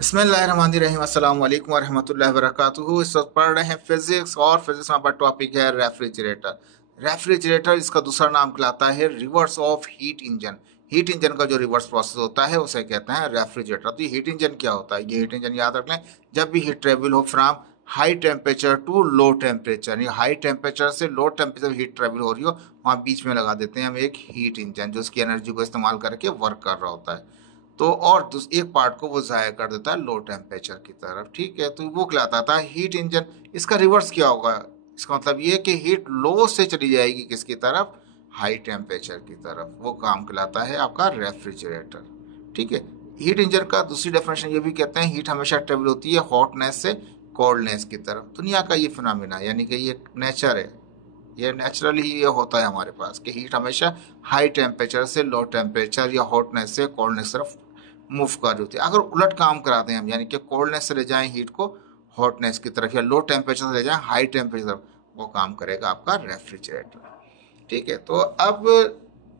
बिस्मिल्लाहिर्रहमानिर्रहीम अस्सलाम वालेकुम वरहमतुल्लाहि वबरकातुहू। इस वक्त पढ़ रहे हैं फिजिक्स और फिजिक्स में हमारा टॉपिक है रेफ्रिजरेटर। रेफ्रिजरेटर इसका दूसरा नाम कहलाता है reverse of heat engine. Heat engine का जो रिवर्स प्रोसेस होता है उसे कहते हैं रेफ्रिजरेटर। तो ये हीट इंजन क्या होता है? ये हीट इंजन याद रख लें, जब भी हीट ट्रेवल हो from high temperature to low temperature, या हाई टेम्परेचर से लो टेम्परेचर हीट ट्रेवल हो रही हो, वहाँ बीच में लगा देते हैं हम एक हीट इंजन जो उसकी एनर्जी को इस्तेमाल करके वर्क कर रहा होता है। तो और एक पार्ट को वो ज़ाया कर देता है लो टेम्परेचर की तरफ। ठीक है, तो वो कहलाता था हीट इंजन। इसका रिवर्स क्या होगा? इसका मतलब ये कि हीट लो से चली जाएगी किसकी तरफ? हाई टेम्परेचर की तरफ। वो काम कहलाता है आपका रेफ्रिजरेटर। ठीक है, हीट इंजन का दूसरी डेफिनेशन ये भी कहते हैं हीट हमेशा ट्रेवल होती है हॉटनेस से कोल्डनेस की तरफ। दुनिया का ये फिनोमिना यानी कि ये नेचर है, ये नेचुरली ये होता है हमारे पास कि हीट हमेशा हाई टेम्परेचर से लो टेम्परेचर या हॉटनेस से कोल्डनेस तरफ मूव कर रही होती है। अगर उलट काम कराते हैं हम, यानी कि कोल्डनेस से ले जाएं हीट को हॉटनेस की तरफ, या लो टेम्परेचर से ले जाएं हाई टेम्परेचर तरफ, वो काम करेगा आपका रेफ्रिजरेटर। ठीक है, तो अब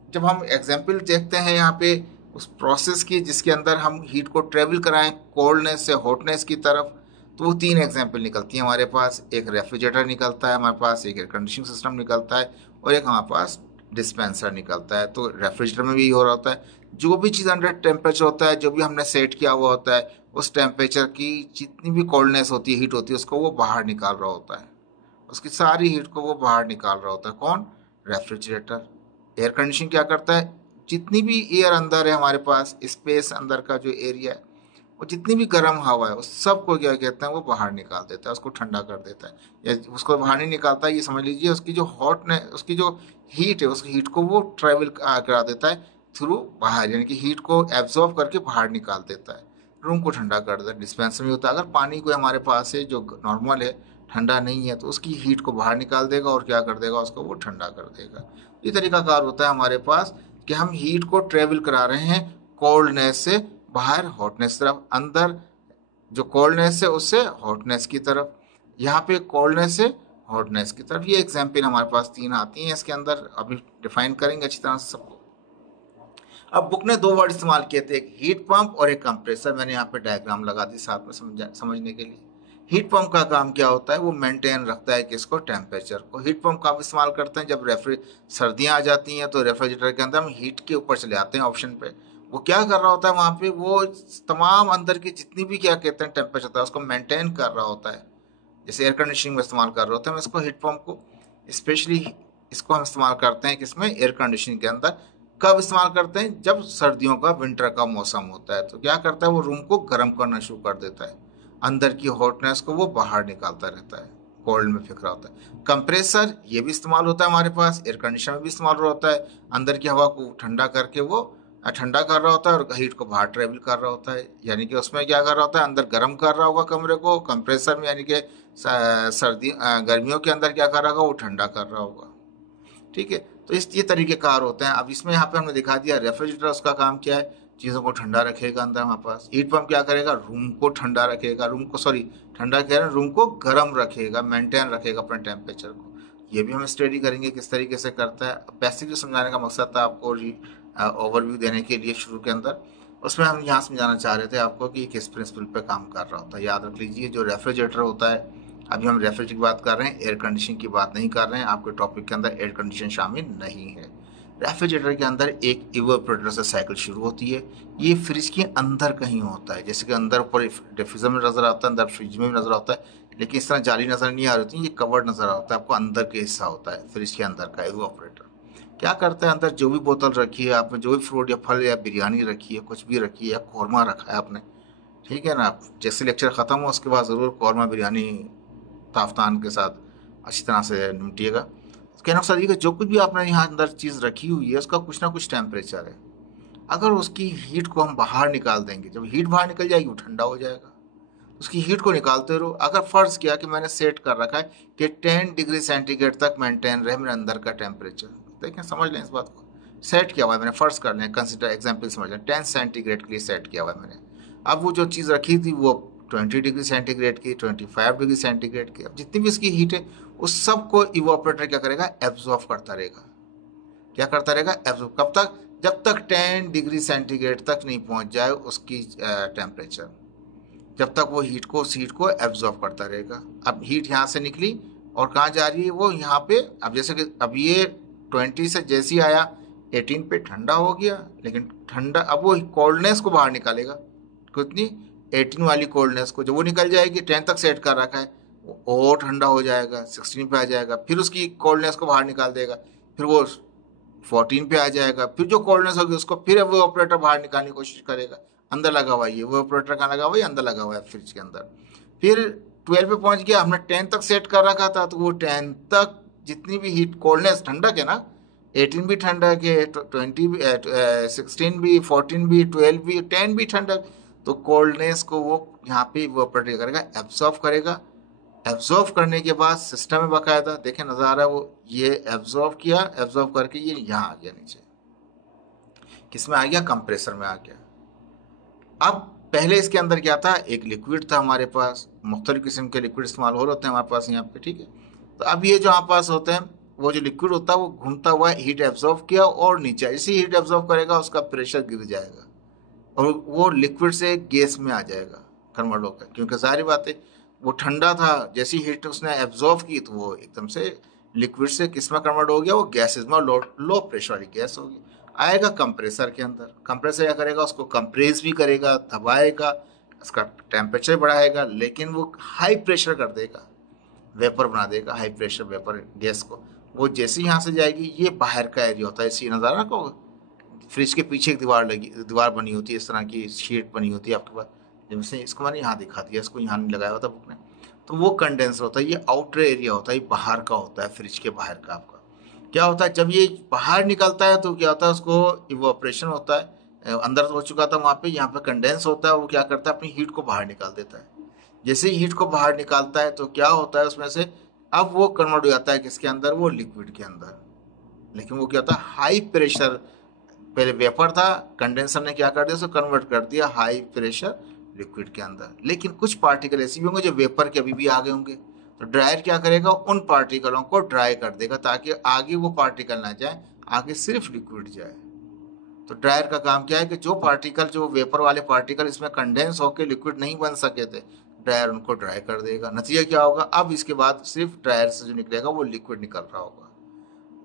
जब हम एग्जाम्पल देखते हैं यहाँ पे उस प्रोसेस की जिसके अंदर हम हीट को ट्रेवल कराएं कोल्डनेस से हॉटनेस की तरफ, तो वो तीन एग्जाम्पल निकलती हैं हमारे पास। एक रेफ्रिजरेटर निकलता है हमारे पास, एक एयर कंडीशनिंग सिस्टम निकलता है, और एक हमारे पास डिस्पेंसर निकलता है। तो रेफ्रिजरेटर में भी हो रहा होता है, जो भी चीज़ अंडर टेम्परेचर होता है, जो भी हमने सेट किया हुआ होता है, उस टेम्परेचर की जितनी भी कोल्डनेस होती है, हीट होती है, उसको वो बाहर निकाल रहा होता है। उसकी सारी हीट को वो बाहर निकाल रहा होता है। कौन? रेफ्रिजरेटर। एयर कंडीशनिंग क्या करता है? जितनी भी एयर अंदर है हमारे पास, स्पेस अंदर का जो एरिया है, वो जितनी भी गर्म हवा है उस सब को क्या कहते हैं, वो बाहर निकाल देता है, उसको ठंडा कर देता है। या उसको बाहर नहीं निकालता, ये समझ लीजिए उसकी जो हॉटनेस, उसकी जो हीट है, उस हीट को वो ट्रेवल करा देता है थ्रू बाहर, यानी कि हीट को एब्जॉर्ब करके बाहर निकाल देता है, रूम को ठंडा कर देता है। डिस्पेंसर में होता है, अगर पानी को हमारे पास है जो नॉर्मल है, ठंडा नहीं है, तो उसकी हीट को बाहर निकाल देगा और क्या कर देगा, उसको वो ठंडा कर देगा। ये तरीकाकार होता है हमारे पास कि हम हीट को ट्रेवल करा रहे हैं कोल्डनेस से बाहर हॉटनेस तरफ, अंदर जो कोल्डनेस है उससे हॉटनेस की तरफ, यहाँ पे कोल्डनेस से हॉटनेस की तरफ। ये एग्जाम्पल हमारे पास तीन आती हैं इसके अंदर, अभी डिफाइन करेंगे अच्छी तरह से सबको। अब बुक ने दो वर्ड इस्तेमाल किए थे, एक हीट पंप और एक कंप्रेसर। मैंने यहाँ पे डायग्राम लगा दी साथ में समझने के लिए। हीट पंप का काम क्या होता है? वो मेंटेन रखता है किसको? टेम्परेचर को। हीट पंप का इस्तेमाल करते हैं जब सर्दियाँ आ जाती हैं, तो रेफ्रिजरेटर के अंदर हम हीट के ऊपर चले आते हैं ऑप्शन पे। वो क्या कर रहा होता है वहाँ पे? वो तमाम अंदर की जितनी भी क्या कहते हैं टेम्परेचर होता है उसको मेंटेन कर रहा होता है। जैसे एयर कंडीशनिंग में इस्तेमाल कर रहे होते हैं हम इसको, हीट पंप को स्पेशली इसको हम इस्तेमाल करते हैं किसमें? एयर कंडीशनिंग के अंदर। कब इस्तेमाल करते हैं? जब सर्दियों का विंटर का मौसम होता है, तो क्या करता है वो रूम को गर्म करना शुरू कर देता है, अंदर की हॉटनेस को वो बाहर निकालता रहता है, कोल्ड में फेंक रहा होता है। कंप्रेसर ये भी इस्तेमाल होता है हमारे पास, एयर कंडीशनर में भी इस्तेमाल होता है, अंदर की हवा को ठंडा करके वो ठंडा कर रहा होता है और हीट को बाहर ट्रेवल कर रहा होता है। यानी कि उसमें क्या कर रहा होता है? अंदर गर्म कर रहा होगा कमरे को कंप्रेसर में, यानी कि सर्दी गर्मियों के अंदर क्या कर रहा होगा? वो ठंडा कर रहा होगा। ठीक है, तो इस ये तरीके कार होते हैं। अब इसमें यहाँ पे हमने दिखा दिया रेफ्रिजरेटर, उसका काम क्या है? चीज़ों को ठंडा रखेगा अंदर हमारे पास। हीट पंप क्या करेगा? रूम को ठंडा रखेगा, रूम को सॉरी ठंडा कह रहे हैं, रूम को गर्म रखेगा, मेंटेन रखेगा अपने टेम्परेचर को। ये भी हम स्टडी करेंगे किस तरीके से करता है। बेसिकली समझाने का मकसद था आपको ओवरव्यू देने के लिए शुरू के अंदर। उसमें हम यहाँ समझाना चाह रहे थे आपको कि किस प्रिंसिपल पे काम कर रहा होता है। याद रख लीजिए, जो रेफ्रिजरेटर होता है, अभी हम रेफ्रिजरेटर की बात कर रहे हैं, एयर कंडीशनिंग की बात नहीं कर रहे हैं। आपके टॉपिक के अंदर एयर कंडीशन शामिल नहीं है। रेफ्रिजरेटर के अंदर एक इवेपोरेटर से साइकिल शुरू होती है। ये फ्रिज के अंदर कहीं होता है, जैसे कि अंदर ऊपर डिफ्यूजर में नजर आता है, अंदर फ्रिज में भी नजर आता है, लेकिन इस तरह जाली नजर नहीं आ रही होती, ये कवर्ड नजर आता है आपको। अंदर के हिस्सा होता है फ्रिज के अंदर का इवेपोरेटर। क्या करता है? अंदर जो भी बोतल रखी है आपने, जो भी फ्रूट या फल या बिरयानी रखी है, कुछ भी रखी है, या कौरमा रखा है आपने, ठीक है ना, जैसे लेक्चर ख़त्म हो उसके बाद ज़रूर कौरमा बिरयानी ताफ्तान के साथ अच्छी तरह से निपटिएगा। तो कहना मकसद ये कि जो कुछ भी आपने यहाँ अंदर चीज़ रखी हुई है उसका कुछ ना कुछ टेम्परेचर है। अगर उसकी हीट को हम बाहर निकाल देंगे, जब हीट बाहर निकल जाएगी वो ठंडा हो जाएगा। उसकी हीट को निकालते रहो। अगर फर्ज किया कि मैंने सेट कर रखा है कि 10 डिग्री सेंटीग्रेड तक मेंटेन रहे मेरे अंदर का टेम्परेचर, देखें समझ लें इस बात को, सेट किया हुआ है मैंने, फर्ज कर लें, कंसिडर एग्जाम्पल समझ लें, 10 सेंटीग्रेड के लिए सेट किया हुआ है मैंने। अब वो जो चीज़ रखी थी वो 20 डिग्री सेंटीग्रेड की, 25 डिग्री सेंटीग्रेड की, अब जितनी भी इसकी हीट है उस सब को इवापोरेटर क्या करेगा? एब्जॉर्ब करता रहेगा। क्या करता रहेगा? एब्जॉर्ब। कब तक? जब तक 10 डिग्री सेंटीग्रेड तक नहीं पहुंच जाए उसकी टेम्परेचर। जब तक वो हीट को, उस हीट को एब्जॉर्ब करता रहेगा। अब हीट यहाँ से निकली और कहाँ जा रही है, वो यहाँ पे, अब जैसे कि अब ये 20 से जैसे ही आया 18 पे ठंडा हो गया, लेकिन ठंडा अब वो कोल्डनेस को बाहर निकालेगा, कितनी 18 वाली कोल्डनेस को, जब वो निकल जाएगी 10 तक सेट कर रखा है, वो और ठंडा हो जाएगा, 16 पे आ जाएगा, फिर उसकी कोल्डनेस को बाहर निकाल देगा, फिर वो 14 पे आ जाएगा, फिर जो कोल्डनेस होगी उसको फिर वो ऑपरेटर बाहर निकालने की कोशिश करेगा। अंदर लगा हुआ है, वो ऑपरेटर कहाँ लगा हुआ है, अंदर लगा हुआ है फ्रिज के अंदर। फिर 12 पे पहुंच गया, हमने 10 तक सेट कर रखा था, तो वो 10 तक जितनी भी हीट कोल्डनेस, ठंडक है ना, 18 भी ठंडक है, 20 भी, 16 भी, 14 भी, 12 भी, 10 भी ठंडक, तो कोल्डनेस को वो यहाँ पे वो ऑपरेटर करेगा, एब्जॉर्व करेगा। एब्जॉर्व करने के बाद सिस्टम में बाकायदा देखें नजर आ रहा है, वो ये एब्जॉर्व किया, एब्जॉर्व करके ये यहाँ आ गया नीचे, किसमें आ गया, कंप्रेसर में आ गया। अब पहले इसके अंदर क्या था, एक लिक्विड था हमारे पास, मुख्तलिफ किस्म के लिक्विड इस्तेमाल हो रहे होते हैं हमारे पास यहाँ पे, ठीक है। तो अब ये जो हमारे पास होते हैं, वो जो लिक्विड होता है वो घूमता हुआ हीट एब्जॉर्व किया और नीचे इसी हीट एब्जॉर्व करेगा, उसका प्रेशर गिर जाएगा और वो लिक्विड से गैस में आ जाएगा कन्वर्ट होकर, क्योंकि सारी बातें वो ठंडा था, जैसी हीट उसने एब्जॉर्व की तो वो एकदम से लिक्विड से किस में कन्वर्ट हो गया, वो गैसेज में, लो प्रेशर वाली गैस होगी, आएगा कंप्रेसर के अंदर। कंप्रेसर क्या करेगा, उसको कंप्रेस भी करेगा, दबाएगा, उसका टेम्परेचर बढ़ाएगा, लेकिन वो हाई प्रेशर कर देगा, वेपर बना देगा, हाई प्रेशर वेपर गैस को। वो जैसे यहाँ से जाएगी, ये बाहर का एरिया होता है, इसी नज़ारा को, फ्रिज के पीछे एक दीवार बनी होती है, इस तरह की शीट बनी होती है आपके पास, जिससे इसको मैंने यहाँ दिखा दिया, इसको यहाँ नहीं लगाया होता बुक ने, तो वो कंडेंसर होता है, ये आउटर एरिया होता है, ये बाहर का होता है, फ्रिज के बाहर का। आपका क्या होता है, जब ये बाहर निकलता है तो क्या होता है, उसको इवोपरेशन होता है, अंदर तो हो चुका था वहाँ पे, यहाँ पे कंडेंस होता है, वो क्या करता है, अपनी हीट को बाहर निकाल देता है। जैसे ही हीट को बाहर निकालता है तो क्या होता है उसमें से, अब वो कन्वर्ट हो जाता है किसके अंदर, वो लिक्विड के अंदर। लेकिन वो क्या होता है, हाई प्रेशर, पहले वेपर था, कंडेंसर ने क्या कर दिया, उसको कन्वर्ट कर दिया हाई प्रेशर लिक्विड के अंदर। लेकिन कुछ पार्टिकल ऐसे भी होंगे जो वेपर के अभी भी आ गए होंगे, तो ड्रायर क्या करेगा, उन पार्टिकलों को ड्राई कर देगा, ताकि आगे वो पार्टिकल ना जाए, आगे सिर्फ लिक्विड जाए। तो ड्रायर का काम क्या है कि जो पार्टिकल, जो वेपर वाले पार्टिकल इसमें कंडेंस होकर लिक्विड नहीं बन सके थे, ड्रायर उनको ड्राई कर देगा। नतीजा क्या होगा, अब इसके बाद सिर्फ ड्रायर से जो निकलेगा वो लिक्विड निकल रहा होगा,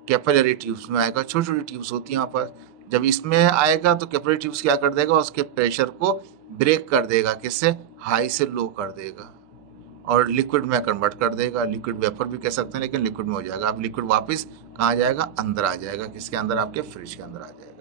कैपिलरी ट्यूब्स में आएगा, छोटी छोटी ट्यूब्स होती हैं यहाँ पर। जब इसमें आएगा तो कैपिलरी ट्यूब्स क्या कर देगा, उसके प्रेशर को ब्रेक कर देगा, किससे, हाई से लो कर देगा, और लिक्विड में कन्वर्ट कर देगा। लिक्विड वेपर भी कह सकते हैं, लेकिन लिक्विड में हो जाएगा। अब लिक्विड वापस कहाँ जाएगा, अंदर आ जाएगा, किसके अंदर, आपके फ्रिज के अंदर आ जाएगा।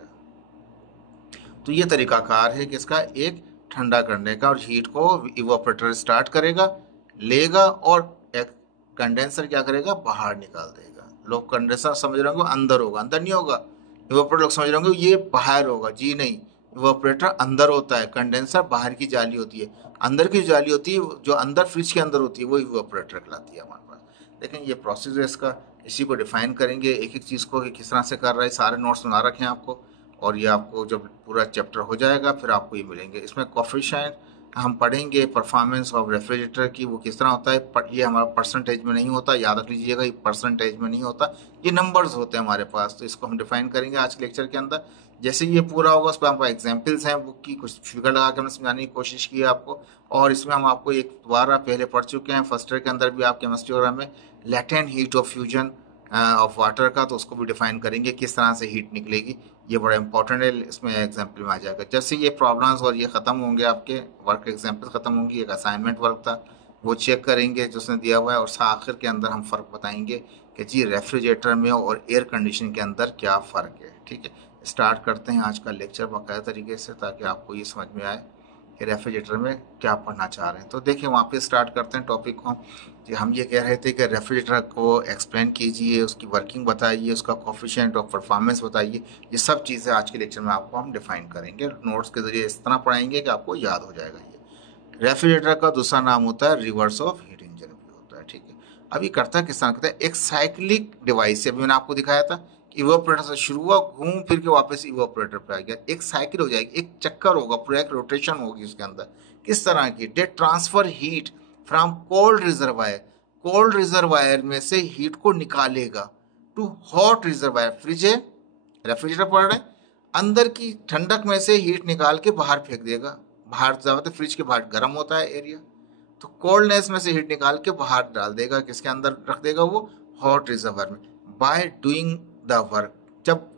तो ये तरीकाकार है किसका, एक ठंडा करने का, और हीट को इवोपरेटर स्टार्ट करेगा, लेगा, और एक कंडेंसर क्या करेगा, बाहर निकाल देगा। लोग कंडेंसर समझ रहे होंगे अंदर होगा, अंदर नहीं होगा। इवोपरेटर लोग समझ रहे होंगे ये बाहर होगा, जी नहीं, इवोपरेटर अंदर होता है, कंडेंसर बाहर की जाली होती है। अंदर की जाली होती है, जो अंदर फ्रिज के अंदर होती है, वो इवोपरेटर कहलाती है हमारे पास। लेकिन ये प्रोसेस है इसका, इसी को डिफाइन करेंगे एक एक चीज़ को कि किस तरह से कर रहा है। सारे नोट्स बना रखे हैं आपको, और ये आपको जब पूरा चैप्टर हो जाएगा फिर आपको ये मिलेंगे। इसमें कोफिशिएंट हम पढ़ेंगे, परफॉर्मेंस ऑफ रेफ्रिजरेटर की, वो किस तरह होता है। ये हमारा परसेंटेज में नहीं होता, याद रख लीजिएगा, ये परसेंटेज में नहीं होता, ये नंबर्स होते हैं हमारे पास। तो इसको हम डिफाइन करेंगे आज के लेक्चर के अंदर। जैसे ये पूरा होगा उस पर हमारे एग्जाम्पल्स हैं बुक की, कुछ फिगर लगा के हमने समझाने की कोशिश की है आपको। और इसमें हम आपको एक दोबारा पहले पढ़ चुके हैं, फर्स्ट ईयर के अंदर भी आप केमिस्ट्री वगैरह में, latent heat of fusion of water का, तो उसको भी डिफाइन करेंगे किस तरह से हीट निकलेगी। ये बड़ा इंपॉर्टेंट है, इसमें एग्जाम्पल में आ जाएगा। जैसे ये प्रॉब्लम्स और ये ख़त्म होंगे, आपके वर्क एग्जाम्पल ख़त्म होंगी, एक असाइनमेंट वर्क था वो चेक करेंगे जो उसने दिया हुआ है, और आखिर के अंदर हम फ़र्क बताएंगे कि जी रेफ्रिजरेटर में और एयर कंडीशन के अंदर क्या फ़र्क है। ठीक है, स्टार्ट करते हैं आज का लेक्चर बाकायदा तरीके से, ताकि आपको ये समझ में आए कि रेफ्रिजरेटर में क्या पढ़ना चाह रहे हैं। तो देखिए वहाँ पे स्टार्ट करते हैं टॉपिक को। कि हम ये कह रहे थे कि रेफ्रिजरेटर को एक्सप्लेन कीजिए, उसकी वर्किंग बताइए, उसका कोफिशिएंट ऑफ परफॉर्मेंस बताइए। ये सब चीज़ें आज के लेक्चर में आपको हम डिफाइन करेंगे, नोट्स के जरिए इस तरह पढ़ाएंगे कि आपको याद हो जाएगा। ये रेफ्रिजरेटर का दूसरा नाम होता है रिवर्स ऑफ हीट इंजन भी होता है। ठीक है, अभी करता है किस तरह करता है, एक साइक्लिक डिवाइस है, अभी मैंने आपको दिखाया था, इवोपरेटर से शुरू हुआ, घूम फिर के वापस इवोपरेटर पे आ गया, एक साइकिल हो जाएगी, एक चक्कर होगा, पूरा एक रोटेशन होगी उसके अंदर। किस तरह की, they transfer heat from cold reservoir, cold reservoir में से हीट को निकालेगा टू हॉट रिजर्वायर। फ्रिज है, रेफ्रिजरेटर पड़ रहा है, अंदर की ठंडक में से हीट निकाल के बाहर फेंक देगा, बाहर ज्यादातर फ्रिज के बाहर गर्म होता है एरिया, तो कोल्डनेस में से हीट निकाल के बाहर डाल देगा, किसके अंदर रख देगा, वो हॉट रिजर्वायर में। बाय डूइंग द वर्क, जब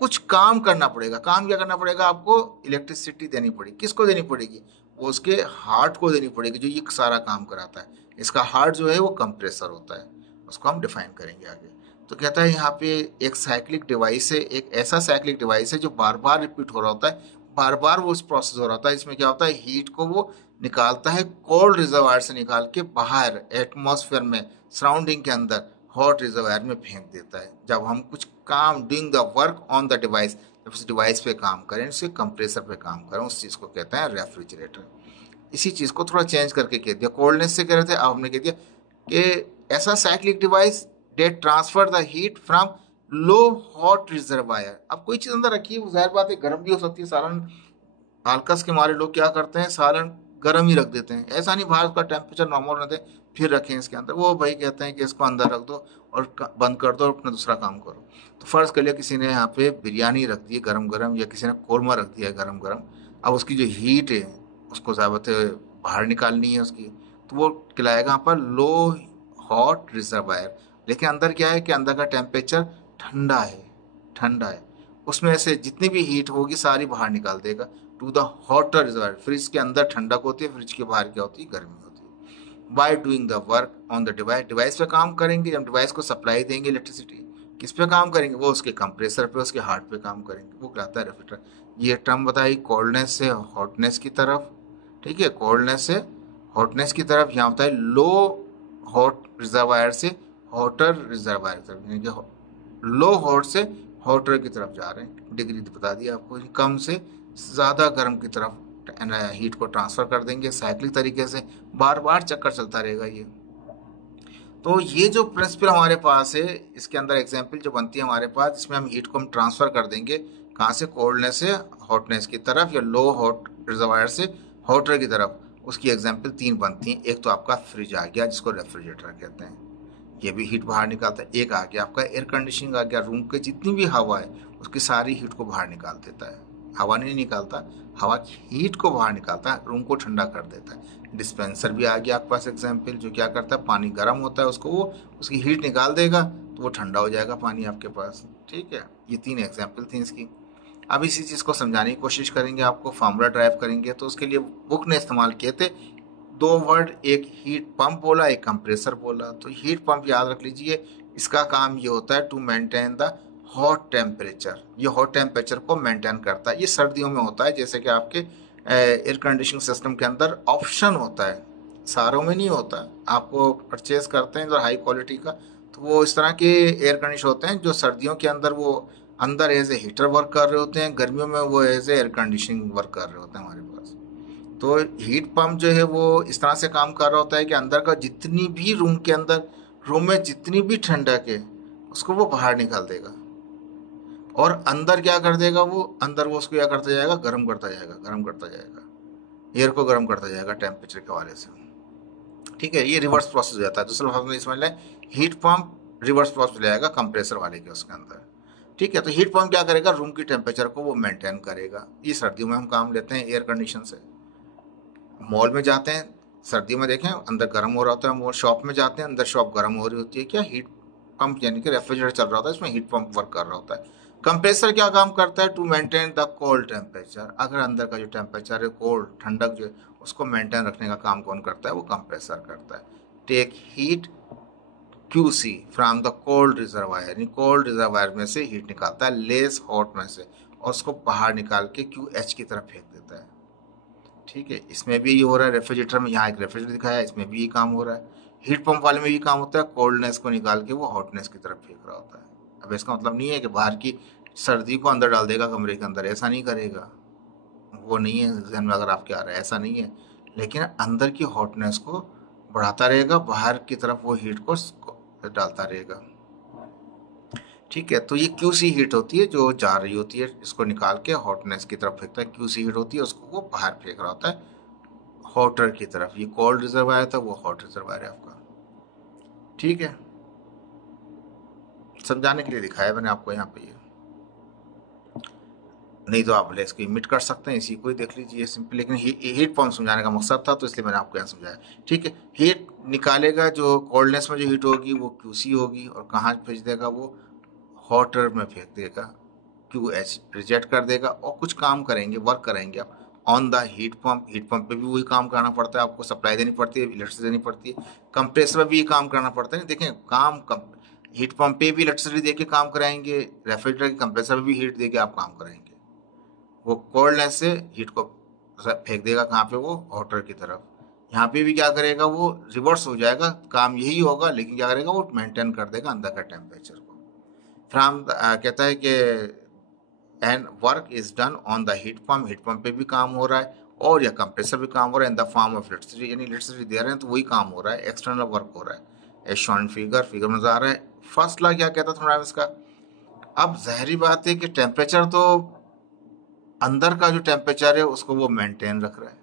कुछ काम करना पड़ेगा, काम क्या करना पड़ेगा आपको, इलेक्ट्रिसिटी देनी पड़ेगी। किसको देनी पड़ेगी, वो उसके हार्ट को देनी पड़ेगी जो ये सारा काम कराता है। इसका हार्ट जो है वो कंप्रेसर होता है, उसको हम डिफाइन करेंगे आगे। तो कहता है यहाँ पे एक साइक्लिक डिवाइस है, एक ऐसा साइक्लिक डिवाइस है जो बार बार रिपीट हो रहा होता है, बार बार वो उस प्रोसेस हो रहा होता है। इसमें क्या होता है, हीट को वो निकालता है कोल्ड रिजर्वायर से निकाल के बाहर एटमॉस्फेयर में, सराउंडिंग के अंदर हॉट रिजर्वायर में फेंक देता है। जब हम कुछ काम, doing the work on the device, जब उस डिवाइस पे काम करें, उसके कंप्रेसर पे काम करें, उस चीज़ को कहते हैं रेफ्रिजरेटर। इसी चीज़ को थोड़ा चेंज करके कह दिया, कोल्डनेस से कह रहे थे, अब हमने कह दिया कि ऐसा cyclic device that transfer the heat from low hot reservoir. अब कोई चीज़ अंदर रखी है, जाहिर बात है गर्म भी हो सकती है, सालन आलकस के मारे लोग क्या करते हैं, सालन गर्म ही रख देते हैं। ऐसा नहीं, बाहर का टेम्परेचर नॉर्मल रहते फिर रखें इसके अंदर, वो भाई कहते हैं कि इसको अंदर रख दो और बंद कर दो और अपना दूसरा काम करो। तो फर्ज कर लिया किसी ने यहाँ पे बिरयानी रख दी है गरम गरम, या किसी ने कौरमा रख दिया है गरम गरम। अब उसकी जो हीट है उसको ज़ाबत बाहर निकालनी है उसकी, तो वो खिलाएगा यहाँ पर लो हॉट रिजर्वायर। लेकिन अंदर क्या है कि अंदर का टेम्परेचर ठंडा है, ठंडा है, उसमें से जितनी भी हीट होगी सारी बाहर निकाल देगा to the hotter reservoir. Fridge के अंदर ठंडक होती है, फ्रिज के बाहर क्या होती है, गर्मी होती है। By doing the work on the device, device पे काम करेंगे, जब डिवाइस को सप्लाई देंगे इलेक्ट्रिसिटी, किस पे काम करेंगे, वो उसके कंप्रेसर पे, उसके हार्ट पे काम करेंगे, वो कहलाता है रेफ्रिजरेटर। ये टर्म बताई कोल्डनेस से हॉटनेस की तरफ, ठीक है, कोल्डनेस से हॉटनेस की तरफ। यहाँ होता है लो हॉट रिजर्वायर से हॉटर रिजर्वायर की तरफ, यानी कि लो हॉट से हॉटर की तरफ जा रहे हैं। डिग्री बता दिया आपको, कम से ज़्यादा गर्म की तरफ हीट को ट्रांसफ़र कर देंगे साइक्लिक तरीके से, बार बार चक्कर चलता रहेगा ये। तो ये जो प्रिंसिपल हमारे पास है, इसके अंदर एग्जाम्पल जो बनती है हमारे पास, जिसमें हम हीट को हम ट्रांसफ़र कर देंगे कहाँ से, कोल्डनेस से हॉटनेस की तरफ, या लो हॉट रिजर्वायर से हॉटर की तरफ। उसकी एग्जाम्पल 3 बनती हैं। एक तो आपका फ्रिज आ गया जिसको रेफ्रिजरेटर कहते हैं, ये भी हीट बाहर निकालता है। एक आ गया आपका एयर कंडीशनिंग आ गया, रूम के जितनी भी हवा है उसकी सारी हीट को बाहर निकाल देता है। हवा नहीं निकालता, हवा की हीट को बाहर निकालता है, रूम को ठंडा कर देता है। डिस्पेंसर भी आ गया आपके पास एग्जाम्पल, जो क्या करता है, पानी गर्म होता है उसको वो उसकी हीट निकाल देगा तो वो ठंडा हो जाएगा पानी आपके पास। ठीक है, ये 3 एग्जाम्पल थी इसकी। अब इसी चीज़ को समझाने की कोशिश करेंगे, आपको फार्मूला ड्राइव करेंगे। तो उसके लिए बुक ने इस्तेमाल किए थे 2 वर्ड, एक हीट पंप बोला, एक कंप्रेसर बोला। तो हीट पंप याद रख लीजिए, इसका काम ये होता है to maintain the hot temperature, ये हॉट टेम्परेचर को मेंटेन करता है। ये सर्दियों में होता है, जैसे कि आपके एयर कंडीशनिंग सिस्टम के अंदर ऑप्शन होता है, सारों में नहीं होता। आपको परचेज करते हैं जो हाई क्वालिटी का, तो वो इस तरह के एयर कंडीशन होते हैं जो सर्दियों के अंदर वो अंदर एज ए हीटर वर्क कर रहे होते हैं, गर्मियों में वो as a air conditioning work कर रहे होते हैं हमारे पास। तो हीट पंप जो है वो इस तरह से काम कर रहा होता है कि अंदर का जितनी भी रूम के अंदर, रूम में जितनी भी ठंडक है उसको वो बाहर निकाल देगा, और अंदर क्या कर देगा, वो अंदर वो उसको क्या करता जाएगा, गर्म करता जाएगा, गर्म करता जाएगा, एयर को गर्म करता जाएगा टेम्परेचर के हवाले से। ठीक है, ये रिवर्स प्रोसेस हो जाता है। दूसरा भाग में समझ लें, हीट पंप रिवर्स प्रोसेस ले आएगा कंप्रेसर वाले के उसके अंदर। ठीक है, तो हीट पंप क्या करेगा, रूम की टेम्परेचर को वो मेंटेन करेगा। ये सर्दियों में हम काम लेते हैं एयर कंडीशन से। मॉल में जाते हैं सर्दियों में, देखें अंदर गर्म हो रहा होता है, मॉल शॉप में जाते हैं अंदर शॉप गर्म हो रही होती है, क्या हीट पंप यानी कि रेफ्रिजरेटर चल रहा होता है, इसमें हीट पंप वर्क कर रहा होता है। कंप्रेसर क्या काम करता है, to maintain the cold temperature. अगर अंदर का जो टेम्परेचर है, कोल्ड ठंडक जो है, उसको मेंटेन रखने का काम कौन करता है, वो कंप्रेसर करता है। Take heat QC from the cold reservoir, यानी कोल्ड रिजर्वायर में से हीट निकालता है लेस हॉट में से, और उसको बाहर निकाल के QH की तरफ फेंक देता है। ठीक है, इसमें भी ये हो रहा है, रेफ्रिजरेटर में, यहाँ एक रेफ्रिजरेटर दिखाया है, इसमें भी ये काम हो रहा है। हीट पंप वाले में भी काम होता है, कोल्डनेस को निकाल के वो हॉटनेस की तरफ फेंक रहा होता है। अब इसका मतलब नहीं है कि बाहर की सर्दी को अंदर डाल देगा कमरे के अंदर, ऐसा नहीं करेगा, वो नहीं है जहन में अगर आपके आ रहा है, ऐसा नहीं है। लेकिन अंदर की हॉटनेस को बढ़ाता रहेगा, बाहर की तरफ वो हीट को डालता रहेगा। ठीक है, तो ये QC हीट होती है जो जा रही होती है, इसको निकाल के हॉटनेस की तरफ फेंकता है। QC हीट होती है, उसको वो बाहर फेंक रहा होता है हॉटर की तरफ। ये कोल्ड रिजर्वायर था, वो हॉट रिजर्वायर है आपका। ठीक है, समझाने के लिए दिखाया मैंने आपको यहाँ पे। ये नहीं तो आप इसको इमिट कर सकते हैं, इसी को ही देख लीजिए सिंपल। लेकिन हीट पंप समझाने का मकसद था तो इसलिए मैंने आपको यहाँ समझाया। ठीक है, हीट निकालेगा, जो कोल्डनेस में जो हीट होगी वो QC होगी, और कहाँ भेज देगा, वो हॉटर में फेंक देगा, QH रिजेक्ट कर देगा, और कुछ काम करेंगे, वर्क करेंगे आप on the heat pump. Heat pump पे भी वही काम करना पड़ता है, आपको सप्लाई देनी पड़ती है, इलेक्ट्रिसिटी देनी पड़ती है। कंप्रेसर में भी ये काम करना पड़ता है। देखें, हीट पंप पे भी इलेक्ट्रिसिटी दे के काम कराएंगे, रेफ्रिजरेटर के कंप्रेसर में भी हीट दे के आप काम कराएंगे। वो कोल्डनेस से हीट को फेंक देगा कहाँ पे, वो हॉटर की तरफ। यहाँ पे भी क्या करेगा, वो रिवर्स हो जाएगा, काम यही होगा, लेकिन क्या करेगा, वो मेंटेन कर देगा अंदर का टेम्परेचर को। फिर हम कहता है कि and work is done on the heat pump. Heat pump पे भी काम हो रहा है, और या कंप्रेसर भी काम हो रहा है in the form of electricity, यानी इलेक्ट्रिसिटी दे रहे हैं तो वही काम हो रहा है, एक्सटर्नल वर्क हो रहा है। एज शोन फिगर में आ रहा है। फर्स्ट लॉ क्या कहता था इसका। अब जहरी बात है कि टेम्परेचर तो अंदर का जो टेम्परेचर है उसको वो मेंटेन रख रहा है,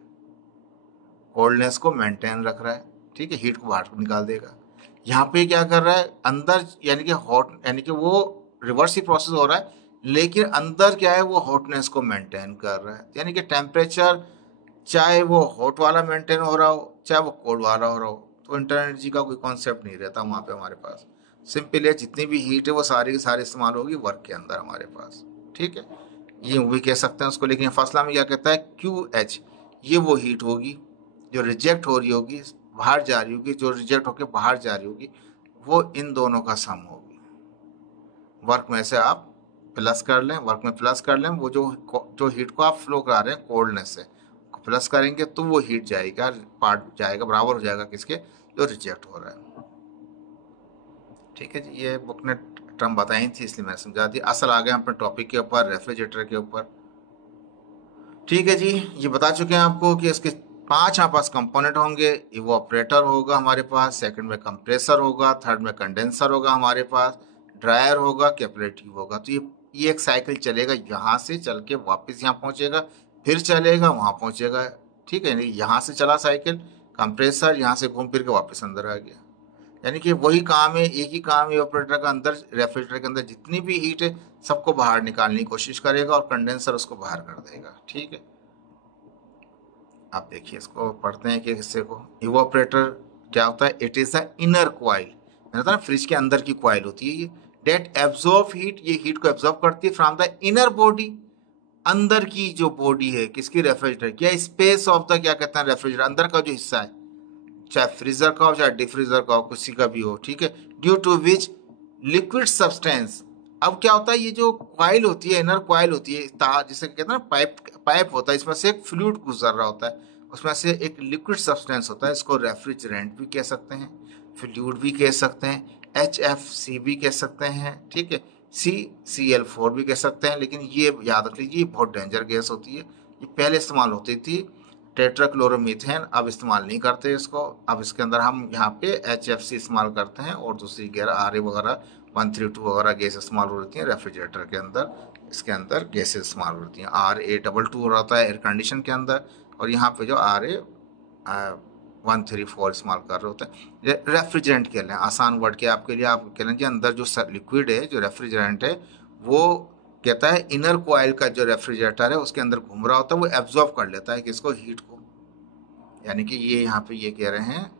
कोल्डनेस को मेंटेन रख रहा है। ठीक है, हीट को बाहर निकाल देगा। यहाँ पे क्या कर रहा है, अंदर यानी कि हॉट, यानी कि वो रिवर्स ही प्रोसेस हो रहा है, लेकिन अंदर क्या है, वो हॉटनेस को मेंटेन कर रहा है। यानी कि टेम्परेचर चाहे वो हॉट वाला मेंटेन हो रहा हो, चाहे वो कोल्ड वाला हो रहा हो, तो इंटरनल एनर्जी का कोई कॉन्सेप्ट नहीं रहता वहाँ पे हमारे पास। सिंपल है, जितनी भी हीट है वो सारी की सारी इस्तेमाल होगी वर्क के अंदर हमारे पास। ठीक है, ये भी कह सकते हैं उसको। लेकिन फसला में क्या कहता है, QH, ये वो हीट होगी जो रिजेक्ट हो रही होगी, बाहर जा रही होगी, जो रिजेक्ट होकर बाहर जा रही होगी, वो इन दोनों का सम होगी। वर्क में से आप प्लस कर लें, वर्क में प्लस कर लें, वो जो हीट को आप फ्लो करा रहे हैं कोल्डनेस से, प्लस करेंगे तो वो हीट जाएगा, पार्ट जाएगा, बराबर हो जाएगा किसके, जो रिजेक्ट हो रहा है। ठीक है जी, ये बुक ने टर्म बताई थी इसलिए मैंने समझा दी। असल आ गए अपने टॉपिक के ऊपर, रेफ्रिजरेटर के ऊपर। ठीक है जी, ये बता चुके हैं आपको कि इसके 5 यहाँ पास कंपोनेंट होंगे। इवोपरेटर होगा हमारे पास, सेकंड में कंप्रेसर होगा, थर्ड में कंडेंसर होगा हमारे पास, ड्रायर होगा, कैपिलरी ट्यूब होगा। तो ये एक साइकिल चलेगा, यहाँ से चल के वापस यहाँ पहुँचेगा, फिर चलेगा वहाँ पहुँचेगा। ठीक है, यहाँ से चला साइकिल, कंप्रेसर यहाँ से घूम फिर के वापस अंदर आ गया। यानी कि वही काम है, एक ही काम है ऑपरेटर का, अंदर रेफ्रिजरेटर के अंदर जितनी भी हीट है सबको बाहर निकालने की कोशिश करेगा, और कंडेंसर उसको बाहर कर देगा। ठीक है, आप देखिए इसको पढ़ते हैं कि हिस्से को। इवोपरेटर क्या होता है, it is the inner coil. मैंने बताया फ्रिज के अंदर की क्वाइल होती है ये, डेट एब्जॉर्ब हीट, ये हीट को एब्जॉर्ब करती है फ्रॉम द इनर बॉडी, अंदर की जो बॉडी है किसकी, रेफ्रिजरेटर की, या स्पेस ऑफ द क्या कहते हैं, रेफ्रिजरेटर, अंदर का जो हिस्सा है, चाहे फ्रीजर का हो चाहे डिफ्रीजर का हो, किसी का भी हो। ठीक है, due to which liquid substance. अब क्या होता है, ये जो क्वाइल होती है, इनर क्वाइल होती है, तार जिसे कहते हैं ना, पाइप होता है, इसमें से एक फ्लूइड गुजर रहा होता है, उसमें से एक लिक्विड सब्सटेंस होता है। इसको रेफ्रिजरेंट भी कह सकते हैं, फ्लूइड भी कह सकते हैं, HFC भी कह सकते हैं। ठीक है, CCl4 भी कह सकते हैं। लेकिन ये याद रख लीजिए, बहुत डेंजर गैस होती है। ये पहले इस्तेमाल होती थी टेट्राक्लोरोमीथेन, अब इस्तेमाल नहीं करते इसको। अब इसके अंदर हम यहाँ पे HFC इस्तेमाल करते हैं, और दूसरी RA वगैरह 132 वगैरह गैस इस्तेमाल हो रही है रेफ्रिजरेटर के अंदर। इसके अंदर गैसेज इस्तेमाल होती हैं। RA22 हो रहा है एयर कंडीशन के अंदर, और यहाँ पे जो RA134 इस्तेमाल कर रहे होते हैं। रेफ्रिजरेंट कह लें, आसान वर्ड के आपके लिए, आप कह लें कि अंदर जो लिक्विड है, जो रेफ्रिजरेंट है, वो कहता है इनर कॉइल का जो रेफ्रिजरेटर है उसके अंदर घूम रहा होता है, वो एब्जॉर्ब कर लेता है किसको, हीट को। यानी कि ये यहाँ पे ये कह रहे हैं,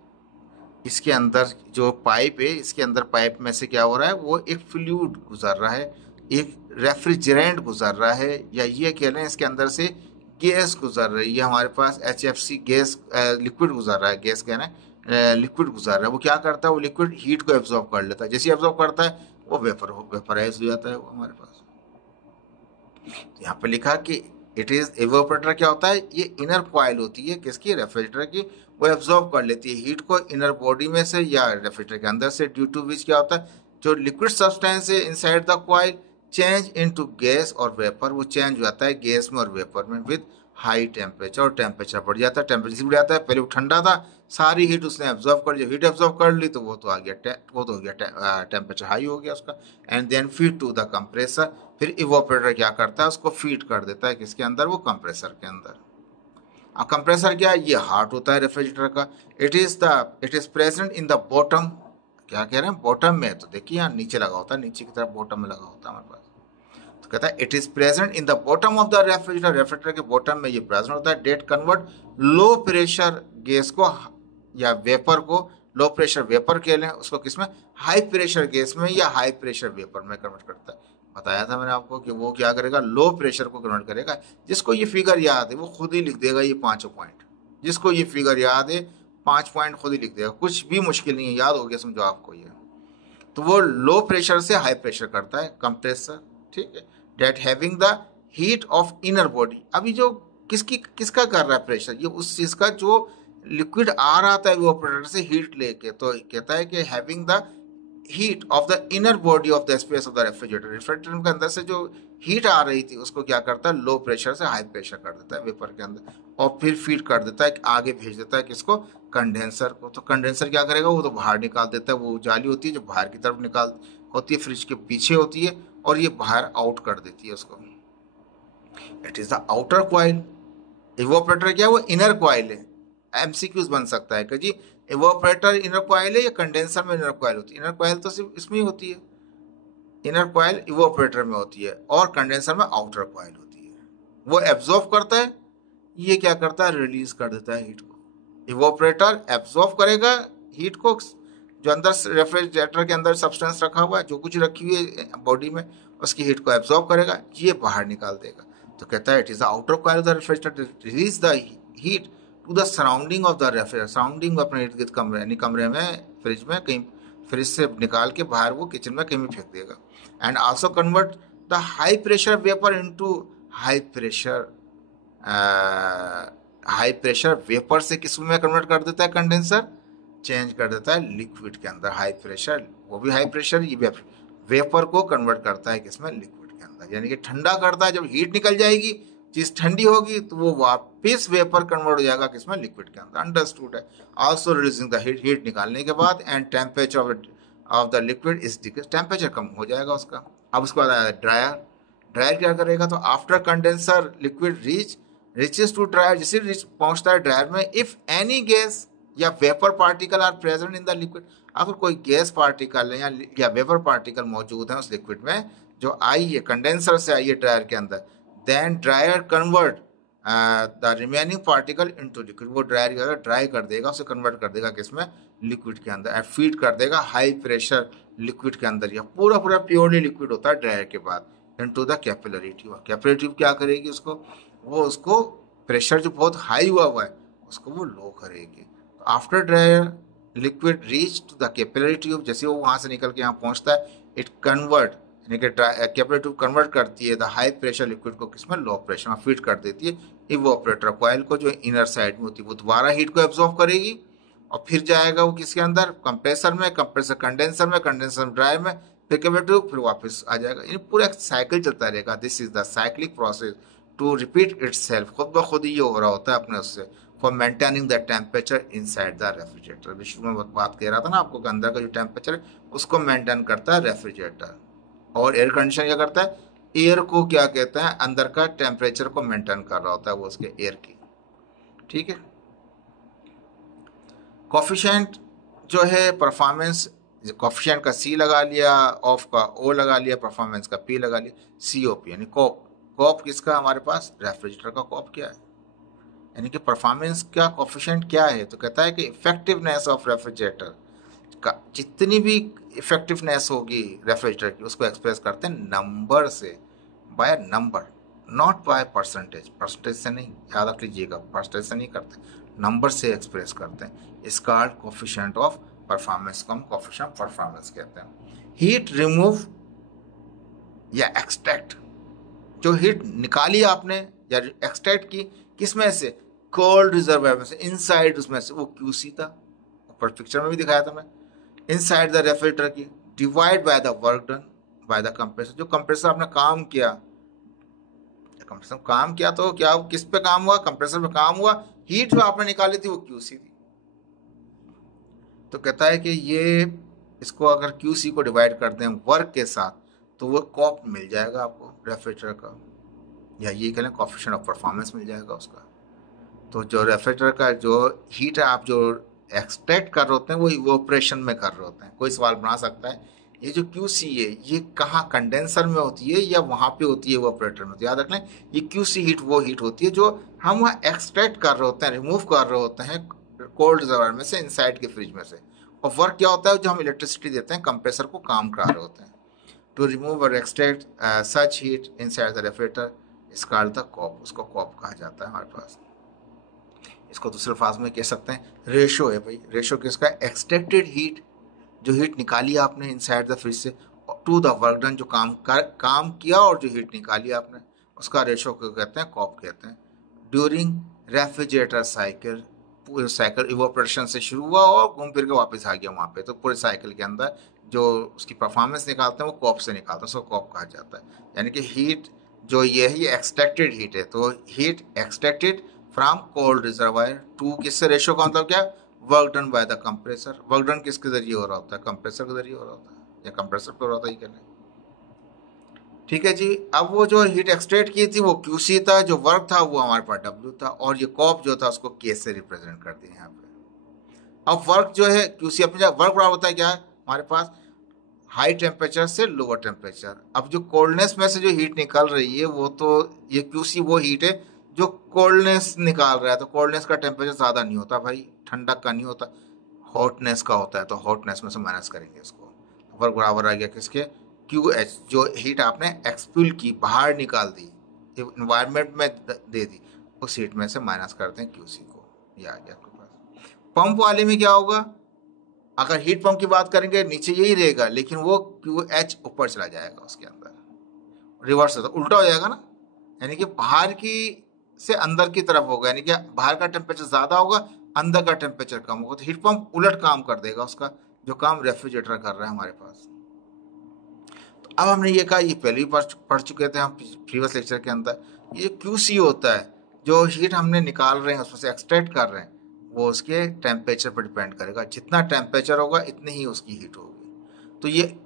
इसके अंदर जो पाइप है, इसके अंदर पाइप में से क्या हो रहा है, वो एक फ्लूइड गुजर रहा है, एक रेफ्रिजरेंट गुजर रहा है, या ये कह रहे हैं इसके अंदर से गैस गुजर रही है हमारे पास, HFC गैस, लिक्विड गुजर रहा है, गैस कहना है, लिक्विड गुजर रहा है। वो क्या करता है, वो लिक्विड हीट को एब्जॉर्ब कर लेता है, जैसे एब्जॉर्ब करता है वो वेपराइज हो जाता है वो हमारे पास। यहाँ पे लिखा कि इट इज इवेपोरेटर क्या होता है, ये इनर कॉइल होती है किसकी, रेफ्रिजरेटर की, वो एब्जॉर्ब कर लेती है हीट को इनर बॉडी में से या रेफ्रिजरेटर के अंदर से, ड्यू टू विच क्या होता है, जो लिक्विड सब्सटेंस है inside the coil change into gas और वेपर, वो चेंज हो जाता है गैस में और वेपर में विद हाई टेम्परेचर, और टेम्परेचर बढ़ जाता है, टेम्परेचर बढ़ जाता है। पहले वो ठंडा था, सारी हीट उसने एब्जॉर्ब कर ली, हीट एब्जॉर्ब कर ली तो वो तो आ गया, वो तो हो गया टेम्परेचर हाई हो गया उसका, and then feed to the compressor. फिर इवोपरेटर क्या करता है, उसको फीड कर देता है किसके अंदर, वो कंप्रेसर के अंदर। अब कंप्रेसर क्या है, ये हार्ट होता है रेफ्रिजरेटर का। It is present in the bottom, क्या कह रहे हैं, बॉटम में। तो देखिए यहाँ नीचे लगा होता है, नीचे की तरफ बॉटम में लगा होता है हमारे पास। तो कहता है it is present in the bottom of the refrigerator, refrigerator के बॉटम में ये प्रेजेंट होता है। That convert low pressure gas को या वेपर को, लो प्रेशर वेपर कह लें उसको, किसमें, हाई प्रेशर गैस में या हाई प्रेशर वेपर में कन्वर्ट करता है। बताया था मैंने आपको कि वो क्या करेगा, लो प्रेशर को कन्वर्ट करेगा। जिसको ये फिगर याद है वो खुद ही लिख देगा ये 5 पॉइंट, जिसको ये फिगर याद है 5 पॉइंट खुद ही लिख देगा, कुछ भी मुश्किल नहीं है, याद हो गया समझो आपको ये। तो वो लो प्रेशर से हाई प्रेशर करता है कंप्रेसर, ठीक है। That having the heat of inner body, अभी जो किसका कर रहा है प्रेशर, ये उस चीज का जो लिक्विड आ रहा था इवेपोरेटर से हीट लेके। तो कहता है कि having the heat of the inner body of the space of the refrigerator, refrigerator के अंदर से जो हीट आ रही थी उसको क्या करता है, लो प्रेशर से हाई प्रेशर कर देता है वेपर के अंदर, और फिर फीड कर देता है, आगे भेज देता है किसको, कंडेंसर को। तो कंडेंसर क्या करेगा, वो तो बाहर निकाल देता है, वो जाली होती है जो बाहर की तरफ निकाल होती है, फ्रिज के पीछे होती है, और ये बाहर आउट कर देती है उसको। It is the outer coil. Evaporator क्या है, वो इनर कॉइल है। एमसीक्यूज बन सकता है कि जी इवेपोरेटर इनर कॉइल है या कंडेंसर में इनर कॉइल होती है। इनर कॉइल तो सिर्फ इसमें ही होती है, इनर कॉइल इवेपोरेटर में होती है, और कंडेंसर में आउटर कॉइल होती है। वो एब्जॉर्ब करता है, ये क्या करता है, रिलीज कर देता है हीट को। इवेपोरेटर एब्जॉर्ब करेगा हीट को, जो अंदर रेफ्रिजरेटर के अंदर सब्सटेंस रखा हुआ है, जो कुछ रखी हुई है बॉडी में, उसकी हीट को एब्जॉर्ब करेगा, ये बाहर निकाल देगा। तो कहता है it is the outer coil of the refrigerator release the heat to the surrounding of the refrigerator, surrounding अपने इर्द गिर्द कमरे, यानी कमरे में, फ्रिज में, कहीं फ्रिज से निकाल के बाहर वो किचन में कहीं भी फेंक देगा। And also convert the high pressure vapour into high pressure vapour से किस में कन्वर्ट कर देता है, कंडेंसर चेंज कर देता है लिक्विड के अंदर। हाई प्रेशर, वो भी हाई प्रेशर, ये वेपर को कन्वर्ट करता है किसमें, लिक्विड के अंदर, यानी कि ठंडा करता है। जब हीट निकल जाएगी, चीज ठंडी होगी, तो वो वापस वेपर कन्वर्ट हो जाएगा किसमें, लिक्विड के अंदर। अंडरस्टूड है। Also reducing the heat, heat निकालने के बाद, and temperature of the liquid is decrease, temperature कम हो जाएगा उसका। अब उसके बाद आया ड्रायर। ड्रायर क्या करेगा, तो after condenser liquid reaches to dryer, जैसे पहुंचता है ड्रायर में, इफ एनी गैस या vapour particle are present in the liquid, अगर कोई गैस पार्टिकल या वेपर पार्टिकल मौजूद है उस लिक्विड में, जो आई है कंडेंसर से आई है ड्रायर के अंदर, then dryer convert the remaining particle into liquid, वो ड्रायर ड्राई कर देगा, उसे कन्वर्ट कर देगा किसमें, लिक्विड के अंदर, एंड फीड कर देगा हाई प्रेशर लिक्विड के अंदर। या पूरा पूरा प्योरली लिक्विड होता है ड्रायर के बाद, into the capillary tube. Capillary tube क्या करेगी उसको, वो उसको प्रेशर जो बहुत हाई हुआ है उसको वो लो करेगी। After dryer liquid reach to the capillary tube, जैसे वो वहां से निकल के यहाँ पहुंचता है, इट कन्वर्ट, यानी कि कैपिलरी ट्यूब कन्वर्ट करती है द हाई प्रेशर लिक्विड को किसमें, लो प्रेशर में फीड कर देती है इवेपोरेटर कॉइल को, जो इनर साइड में होती है। वो दोबारा हीट को एब्जॉर्ब करेगी और फिर जाएगा वो किसके अंदर, कंप्रेसर में, कंप्रेसर कंडेंसर में, कंडेंसर ड्रायर में, फिर कैपिलरी ट्यूब, फिर वापस आ जाएगा। ये पूरा एक साइकिल चलता रहेगा। This is the cyclic process to repeat itself, खुद ब खुद ही ये हो रहा होता है अपने उससे, for maintaining the temperature inside the refrigerator. विश्व में बात कह रहा था ना आपको, अंदर का जो टेम्परेचर है उसको मेंटेन करता है रेफ्रिजरेटर। और एयर कंडीशनर क्या करता है, एयर को क्या कहते हैं, अंदर का टेम्परेचर को मेंटेन कर रहा होता है वो उसके एयर की, ठीक है। कोफिशिएंट जो है परफॉर्मेंस, कोफिशिएंट का सी लगा लिया, ऑफ का ओ लगा लिया, परफॉर्मेंस का पी लगा लिया, सीओपी यानी कॉप। कॉप किसका, हमारे पास रेफ्रिजरेटर का कॉप क्या है, यानी कि परफॉर्मेंस का कोफिशिएंट क्या है। तो कहता है कि इफेक्टिवनेस ऑफ रेफ्रिजरेटर का, जितनी भी इफेक्टिवनेस होगी रेफ्रिजरेटर की, उसको एक्सप्रेस करते हैं नंबर से, by number, not by percentage. Percentage से नहीं, याद रख लीजिएगा, परसेंटेज से नहीं करते, नंबर से एक्सप्रेस करते हैं। इस कॉल्ड कोफिशिएंट ऑफ परफॉर्मेंस को हम कोफिशिएंट परफॉर्मेंस कहते हैं। हीट रिमूव या एक्सट्रैक्ट, जो हीट निकाली आपने या एक्सट्रैक्ट की, किसमें से, कोल्ड रिजर्वायर में से, इनसाइड उसमें से, वो क्यूसी था, ऊपर पिक्चर में भी दिखाया था मैं, इनसाइड द रेफ्रिजरेटर की, divide by the work done by the compressor, जो कंप्रेसर आपने काम किया, कंप्रेसर काम किया तो क्या, किस पे काम हुआ, कंप्रेसर पे काम हुआ, हीट जो आपने निकाली थी वो क्यूसी थी। तो कहता है कि ये, इसको अगर क्यूसी को डिवाइड कर दें वर्क के साथ, तो वो कॉप मिल जाएगा आपको रेफ्रिजरेटर का, या ये कहें कोफिशिएंट ऑफ परफॉर्मेंस मिल जाएगा उसका। तो जो रेफ्रिजरेटर का जो हीट है आप जो एक्सट्रैक्ट कर रहे होते हैं वो इवोपरेशन में कर रहे होते हैं। कोई सवाल बना सकता है ये जो QC है ये कहाँ कंडेंसर में होती है या वहां पे होती है इवेपोरेटर में? तो याद रख लें ये QC हीट वो हीट होती है जो हम एक्सट्रैक्ट कर रहे होते हैं, रिमूव कर रहे होते हैं कोल्ड रिजर्वायर में से, इनसाइड के फ्रिज में से। और वर्क क्या होता है, जो हम इलेक्ट्रिसिटी देते हैं कंप्रेसर को काम करा रहे होते हैं। टू रिमूव और extract such heat inside the refrigerator is called the COP, उसको कॉप कहा जाता है हमारे पास। इसको दूसरे अल्फाज में कह सकते हैं रेशो है भाई। रेशो किसका? एक्सट्रैक्टेड हीट, जो हीट निकाली आपने इनसाइड द फ्रिज से, टू द वर्क डन, जो काम किया और जो हीट निकाली आपने, उसका रेशो को कहते हैं कॉप कहते हैं। ड्यूरिंग रेफ्रिजरेटर साइकिल, पूरे साइकिल इवोपरेशन से शुरू हुआ और घूम फिर के वापस आ गया वहाँ पे, तो पूरे साइकिल के अंदर जो उसकी परफॉर्मेंस निकालते हैं वो कॉप से निकालते हैं, उसको कॉप कहा जाता है। यानी कि हीट जो ये है ये एक्सट्रैक्टेड हीट है, तो heat extracted from cold reservoir to, किससे रेशो का मतलब क्या? Work done by the compressor. Work done किसके जरिए हो रहा होता है? कंप्रेसर के जरिए हो रहा होता है, या कंप्रेसर पे हो रहा होता है ये कहने। ठीक है जी। अब वो जो हीट एक्सट्रैक्ट की थी वो QC था, जो वर्क था वो हमारे पास W था, और ये कॉप जो था उसको K से रिप्रेजेंट करते हैं यहाँ पे। अब वर्क जो है QC अपनी जगह, वर्क बराबर होता है क्या है हमारे पास? हाई टेम्परेचर से लोअर टेम्परेचर। अब जो कोल्डनेस में से जो हीट निकल रही है वो तो ये QC वो हीट है जो कोल्डनेस निकाल रहा है, तो कोल्डनेस का टेम्परेचर ज़्यादा नहीं होता भाई, ठंडक का नहीं होता, हॉटनेस का होता है, तो हॉटनेस में से माइनस करेंगे इसको। वर्क बराबर आ गया किसके? QH, जो हीट आपने एक्सप्यूल की, बाहर निकाल दी, इन्वायरमेंट में दे दी, उस हीट में से माइनस करते हैं QC को। ये आ गया आपके पास। पंप वाले में क्या होगा? अगर हीट पंप की बात करेंगे नीचे यही रहेगा, लेकिन वो QH ऊपर चला जाएगा, उसके अंदर रिवर्स होता, उल्टा हो जाएगा ना, यानी कि बाहर की से अंदर की तरफ होगा, यानी कि बाहर का टेम्परेचर ज्यादा होगा, अंदर का टेम्परेचर कम होगा, तो हीट पंप उलट काम कर देगा उसका, जो काम रेफ्रिजरेटर कर रहा है हमारे पास। तो अब हमने ये कहा, ये पहले ही पढ़ चुके थे हम प्रीवियस लेक्चर के अंदर। ये QC होता है, जो हीट हमने निकाल रहे हैं उसमें से एक्सट्रैक्ट कर रहे हैं, वो उसके टेम्परेचर पर डिपेंड करेगा, जितना टेम्परेचर होगा इतनी ही उसकी हीट होगी। तो ये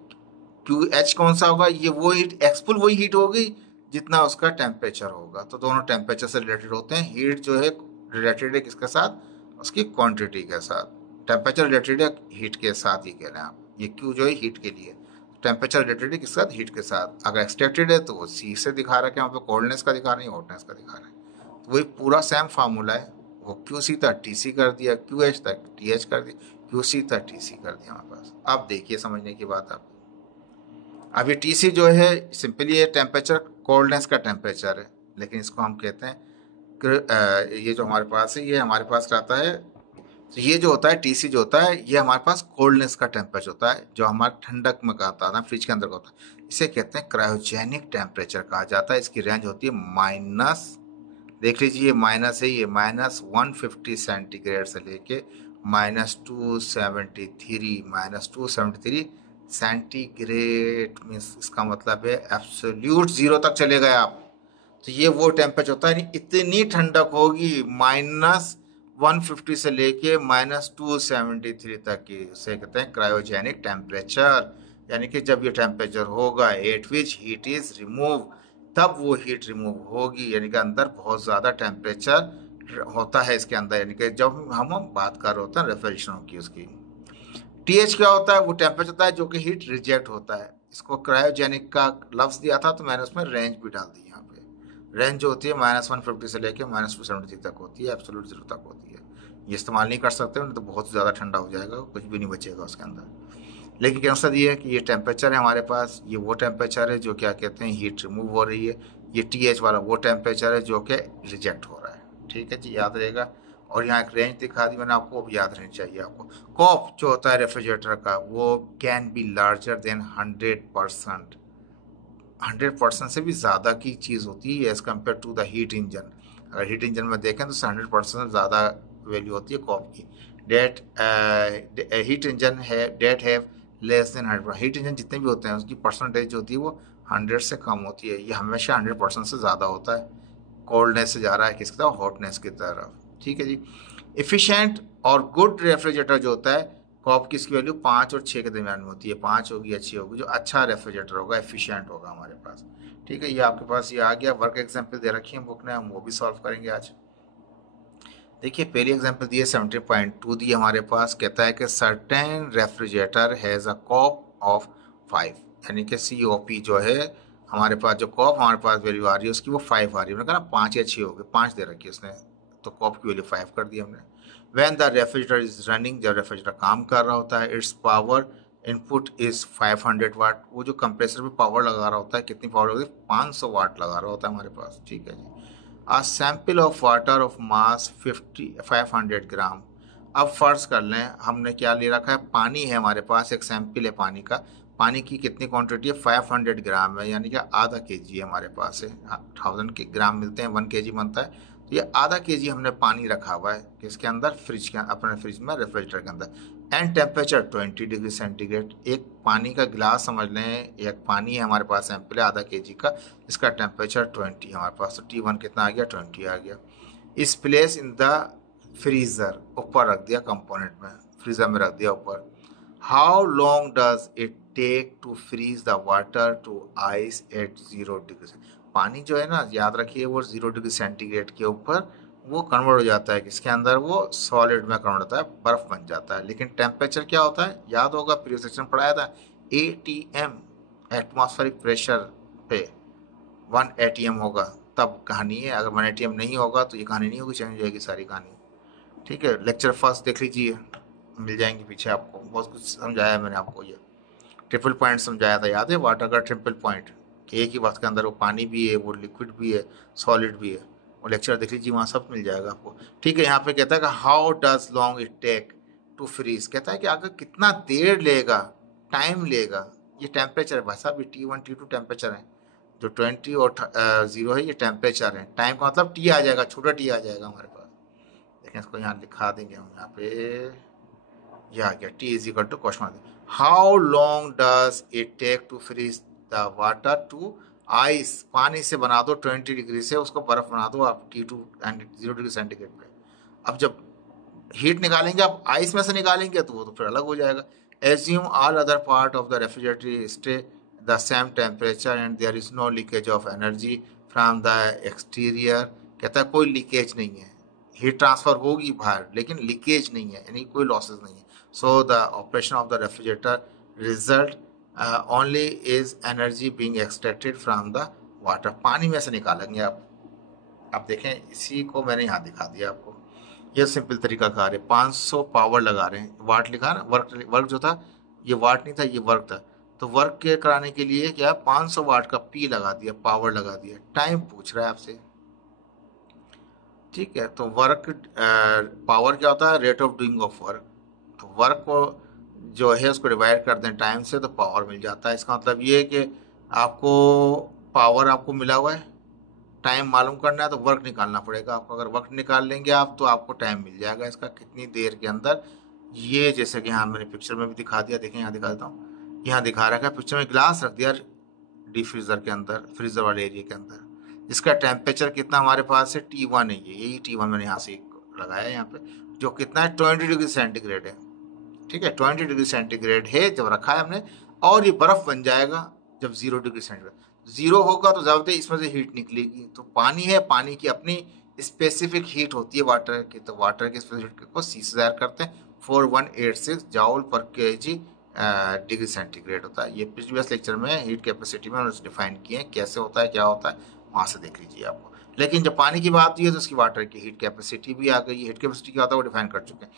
QH कौन सा होगा? ये वो हीट, एक्सपुल वही हीट होगी जितना उसका टेम्परेचर होगा, तो दोनों टेम्परेचर से रिलेटेड होते हैं। हीट जो है रिलेटेड है किसके साथ? उसकी क्वांटिटी के साथ। टेम्परेचर रिलेटेड है हीट के साथ, ही कह रहे हैं आप। ये Q जो है हीट के लिए, टेम्परेचर रिलेटेड है किसके साथ? हीट के साथ। अगर एक्सट्रैक्टेड है तो वो C से दिखा रहा है कि वहाँ पे कोल्डनेस का दिखा रहे हैं, हॉटनेस का दिखा रहे हैं, तो वही पूरा सेम फार्मूला है। वो QC था TC कर दिया, QH था TH कर दिया, QC था TC कर दिया हमारे पास। अब देखिए समझने की बात आप, अब ये TC जो है सिंपली ये टेम्परेचर, कोल्डनेस का टेम्परेचर है, लेकिन इसको हम कहते हैं ये जो हमारे पास है, ये हमारे पास रहता है, तो ये जो होता है TC जो होता है ये हमारे पास कोल्डनेस का टेम्परेचर होता है, जो हमारे ठंडक में का आता है, फ्रिज के अंदर का होता है। इसे कहते हैं क्रायोजेनिक टेम्परेचर कहा जाता है। इसकी रेंज होती है माइनस, देख लीजिए ये माइनस है, ये -150 सेंटीग्रेड से लेके -273 सेंटीग्रेड, मीन्स इसका मतलब है एब्सोल्यूट जीरो तक चले गए आप, तो ये वो टेम्परेचर होता है। इतनी ठंडक होगी -150 से लेके -273 तक की, उसे कहते हैं क्रायोजेनिक टेम्परेचर। यानी कि जब ये टेम्परेचर होगा eight which heat is remove, तब वो हीट रिमूव होगी, यानी कि अंदर बहुत ज़्यादा टेम्परेचर होता है इसके अंदर, यानी कि जब हम बात कर रहे होते हैं रेफ्रिजरेशन की उसकी। TH क्या होता है? वो टेम्परेचर होता है जो कि हीट रिजेक्ट होता है। इसको क्रायोजेनिक का लफ्ज दिया था तो मैंने उसमें रेंज भी डाल दी यहाँ पे। रेंज जो होती है -150 से लेके -273 तक होती है, एब्सोल्यूट जीरो तक होती है। ये इस्तेमाल नहीं कर सकते, नहीं तो बहुत ज़्यादा ठंडा हो जाएगा, कुछ भी नहीं बचेगा उसके अंदर। लेकिन क्या मकसद ये है कि ये टेम्परेचर है हमारे पास, ये वो टेम्परेचर है जो क्या कहते हैं हीट रिमूव हो रही है। ये TH वाला वो टेम्परेचर है जो कि रिजेक्ट हो रहा है। ठीक है जी, याद रहेगा। और यहाँ एक रेंज दिखा दी मैंने आपको, भी याद रहनी चाहिए आपको। कॉप जो होता है रेफ्रिजरेटर का, वो कैन बी लार्जर देन 100%। 100% से भी ज़्यादा की चीज़ होती है as compare to the heat engine. अगर हीट इंजन में देखें तो 100% ज़्यादा वैल्यू होती है कॉप की। डेट हीट इंजन है that have less than 100%। Heat engine जितने भी होते हैं उसकी परसेंटेज होती है वो 100 से कम होती है। ये हमेशा 100% से ज़्यादा होता है। कोल्डनेस से जा रहा है किसकी तरफ? हॉटनेस की तरफ। ठीक है जी। एफिशिएंट और गुड रेफ्रिजरेटर जो होता है, कॉप की इसकी वैल्यू 5 और 6 के दरमियान में होती है। 5 होगी, अच्छी होगी, जो अच्छा रेफ्रिजरेटर होगा, एफिशिएंट होगा हमारे पास। ठीक है, ये आपके पास ये आ गया। वर्क एग्जाम्पल दे रखी है बुक ने, हम वो भी सॉल्व करेंगे आज। देखिए पहली एग्जाम्पल दी है 70.2 दी हमारे पास। कहता है कि certain refrigerator has a cop of 5, यानी कि COP जो है हमारे पास, जो कॉप हमारे पास वैल्यू आ रही है उसकी वो 5 आ रही है। हमने कहा ना 5 या 6 हो गए, 5 दे रखी है उसने, तो कॉप की वैल्यू 5 कर दी हमने। When the refrigerator is running, जब रेफ्रिजरेटर काम कर रहा होता है, इट्स पावर इनपुट इज 500 वाट। वो जो कंप्रेसर में पावर लगा रहा होता है, कितनी पावर होगी, 500 वाट लगा रहा होता है हमारे पास, ठीक है जी। A sample of water of mass 500 gram. अब फर्ज कर लें हमने क्या ले रखा है, पानी है हमारे पास, एक सैंपल है पानी का। पानी की कितनी क्वांटिटी है, 500 ग्राम है, यानी कि आधा केजी है हमारे पास है। 1000 के ग्राम मिलते हैं, 1 केजी बनता है, तो ये आधा केजी हमने पानी रखा हुआ है किसके अंदर, फ्रिज के, अपने फ्रिज में, रेफ्रिजरेटर के अंदर। And temperature 20 degree centigrade. एक पानी का गिलास समझ लें, एक पानी है हमारे पास सैंपल है आधा केजी का, इसका टेम्परेचर 20 हमारे पास, तो T1 कितना आ गया, 20 आ गया। इस प्लेस इन द फ्रीजर, ऊपर रख दिया कंपोनेंट में, फ्रीजर में रख दिया ऊपर। How long does it take to freeze the water to ice at 0 degree. पानी जो है ना, याद रखिए, वो 0 डिग्री सेंटीग्रेड के ऊपर वो कन्वर्ट हो जाता है किसके अंदर, वो सॉलिड में कन्वर्ट होता है, बर्फ बन जाता है। लेकिन टेम्परेचर क्या होता है, याद होगा प्रीवियस सेक्शन पढ़ाया था, ATM, एटमॉस्फेरिक प्रेशर पे 1 ATM होगा तब कहानी है। अगर 1 ATM नहीं होगा तो ये कहानी नहीं होगी, चेंज हो जाएगी सारी कहानी, ठीक है। लेक्चर फर्स्ट देख लीजिए, मिल जाएंगे पीछे आपको, बहुत कुछ समझाया मैंने आपको। ये ट्रिपल पॉइंट समझाया था, याद है, वाटर का ट्रिपल पॉइंट, कि एक ही वक्त के अंदर वो पानी भी है, वो लिक्विड भी है, सॉलिड भी है। वो लेक्चर देख लीजिए, वहाँ सब मिल जाएगा आपको, ठीक है। यहाँ पे कहता है कि how does long it take to freeze, कहता है कि अगर कितना देर लेगा, टाइम लेगा। ये टेम्परेचर है भाई साहब, ये T1 T2 टेम्परेचर है, जो 20 और 0 है ये टेम्परेचर है। टाइम का मतलब T आ जाएगा, छोटा T आ जाएगा हमारे पास। देखें इसको यहाँ लिखा देंगे हम, यहाँ पे ये आ गया, T is equal to question mark. How long does it take to freeze the water to ice, पानी से बना दो 20 डिग्री से, उसको बर्फ बना दो आप T2 एंड 0 डिग्री सेंटीग्रेड पे। अब जब हीट निकालेंगे आप आइस में से निकालेंगे तो वो तो फिर अलग हो जाएगा। Assume all other part of the refrigerator stay the same temperature and there is no leakage of energy from the exterior. कहता है कोई लीकेज नहीं है, हीट ट्रांसफर होगी बाहर लेकिन लीकेज नहीं है, यानी कोई लॉसेस नहीं है। So the operation of the refrigerator result only is energy being extracted from the water. पानी में से निकालेंगे आप देखें, इसी को मैंने यहाँ दिखा दिया आपको, ये सिंपल तरीका कार है। 500 पावर लगा रहे हैं, वाट लिखा ना, वर्क जो था ये वाट नहीं था, ये वर्क था। तो वर्क के कराने के लिए क्या 500 वाट का P लगा दिया, पावर लगा दिया। टाइम पूछ रहा है आपसे, ठीक है। तो वर्क पावर क्या होता है, rate of doing of work. तो वर्क को जो है उसको डिवाइड कर दें टाइम से तो पावर मिल जाता है। इसका मतलब ये है कि आपको पावर आपको मिला हुआ है, टाइम मालूम करना है तो वर्क निकालना पड़ेगा आपको। अगर वर्क निकाल लेंगे आप तो आपको टाइम मिल जाएगा इसका, कितनी देर के अंदर। ये जैसे कि यहाँ मैंने पिक्चर में भी दिखा दिया, देखें यहाँ दिखा देता हूँ, यहाँ दिखा रखा है पिक्चर में, ग्लास रख दिया डी फ्रीजर के अंदर, फ्रीजर वाले एरिया के अंदर। इसका टेम्परेचर कितना हमारे पास है, T1 है, यही T1 मैंने यहाँ से लगाया है यहाँ पे, जो कितना है 20 डिग्री सेंटीग्रेड है, ठीक है। 20 डिग्री सेंटीग्रेड है जब रखा है हमने, और ये बर्फ बन जाएगा जब 0 डिग्री सेंटीग्रेड। 0 होगा तो ज़्यादा इसमें से हीट निकलेगी। तो पानी है, पानी की अपनी स्पेसिफिक हीट होती है वाटर की, तो वाटर की स्पेसिफिक हीट को C से ज़ाहिर करते हैं, 4186 जॉल पर केजी डिग्री सेंटीग्रेड होता है। ये प्रीवियस लेक्चर में हीट कैपेसिटी में हमने डिफाइन किए हैं, कैसे होता है, क्या होता है, वहाँ से देख लीजिए आपको। लेकिन जब पानी की बात हुई है तो उसकी वाटर की हीट कैपेसिटी भी आ गई। हीट कैपेसिटी क्या होता है वो डिफाइन कर चुके हैं।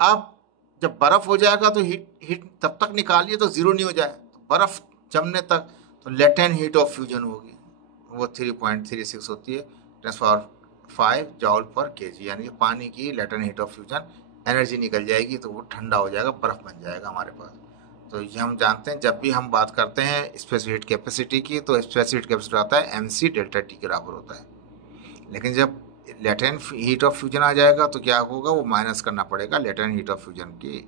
अब जब बर्फ हो जाएगा तो हीट तब तक निकालिए तो 0 नहीं हो जाए, तो बर्फ जमने तक तो लेटेंट हीट ऑफ फ्यूजन होगी, वो 3.36 होती है 10⁵ जॉल पर केजी, यानी कि पानी की latent heat of fusion energy निकल जाएगी तो वो ठंडा हो जाएगा, बर्फ बन जाएगा हमारे पास। तो ये हम जानते हैं, जब भी हम बात करते हैं स्पेसिफिक हीट कैपेसिटी की, तो स्पेसिफिक हीट कैपेसिटी आता है MC डेल्टा T के बराबर होता है। लेकिन जब लेटेंट हीट ऑफ फ्यूजन आ जाएगा तो क्या होगा, वो माइनस करना पड़ेगा लेटेंट हीट ऑफ फ्यूजन की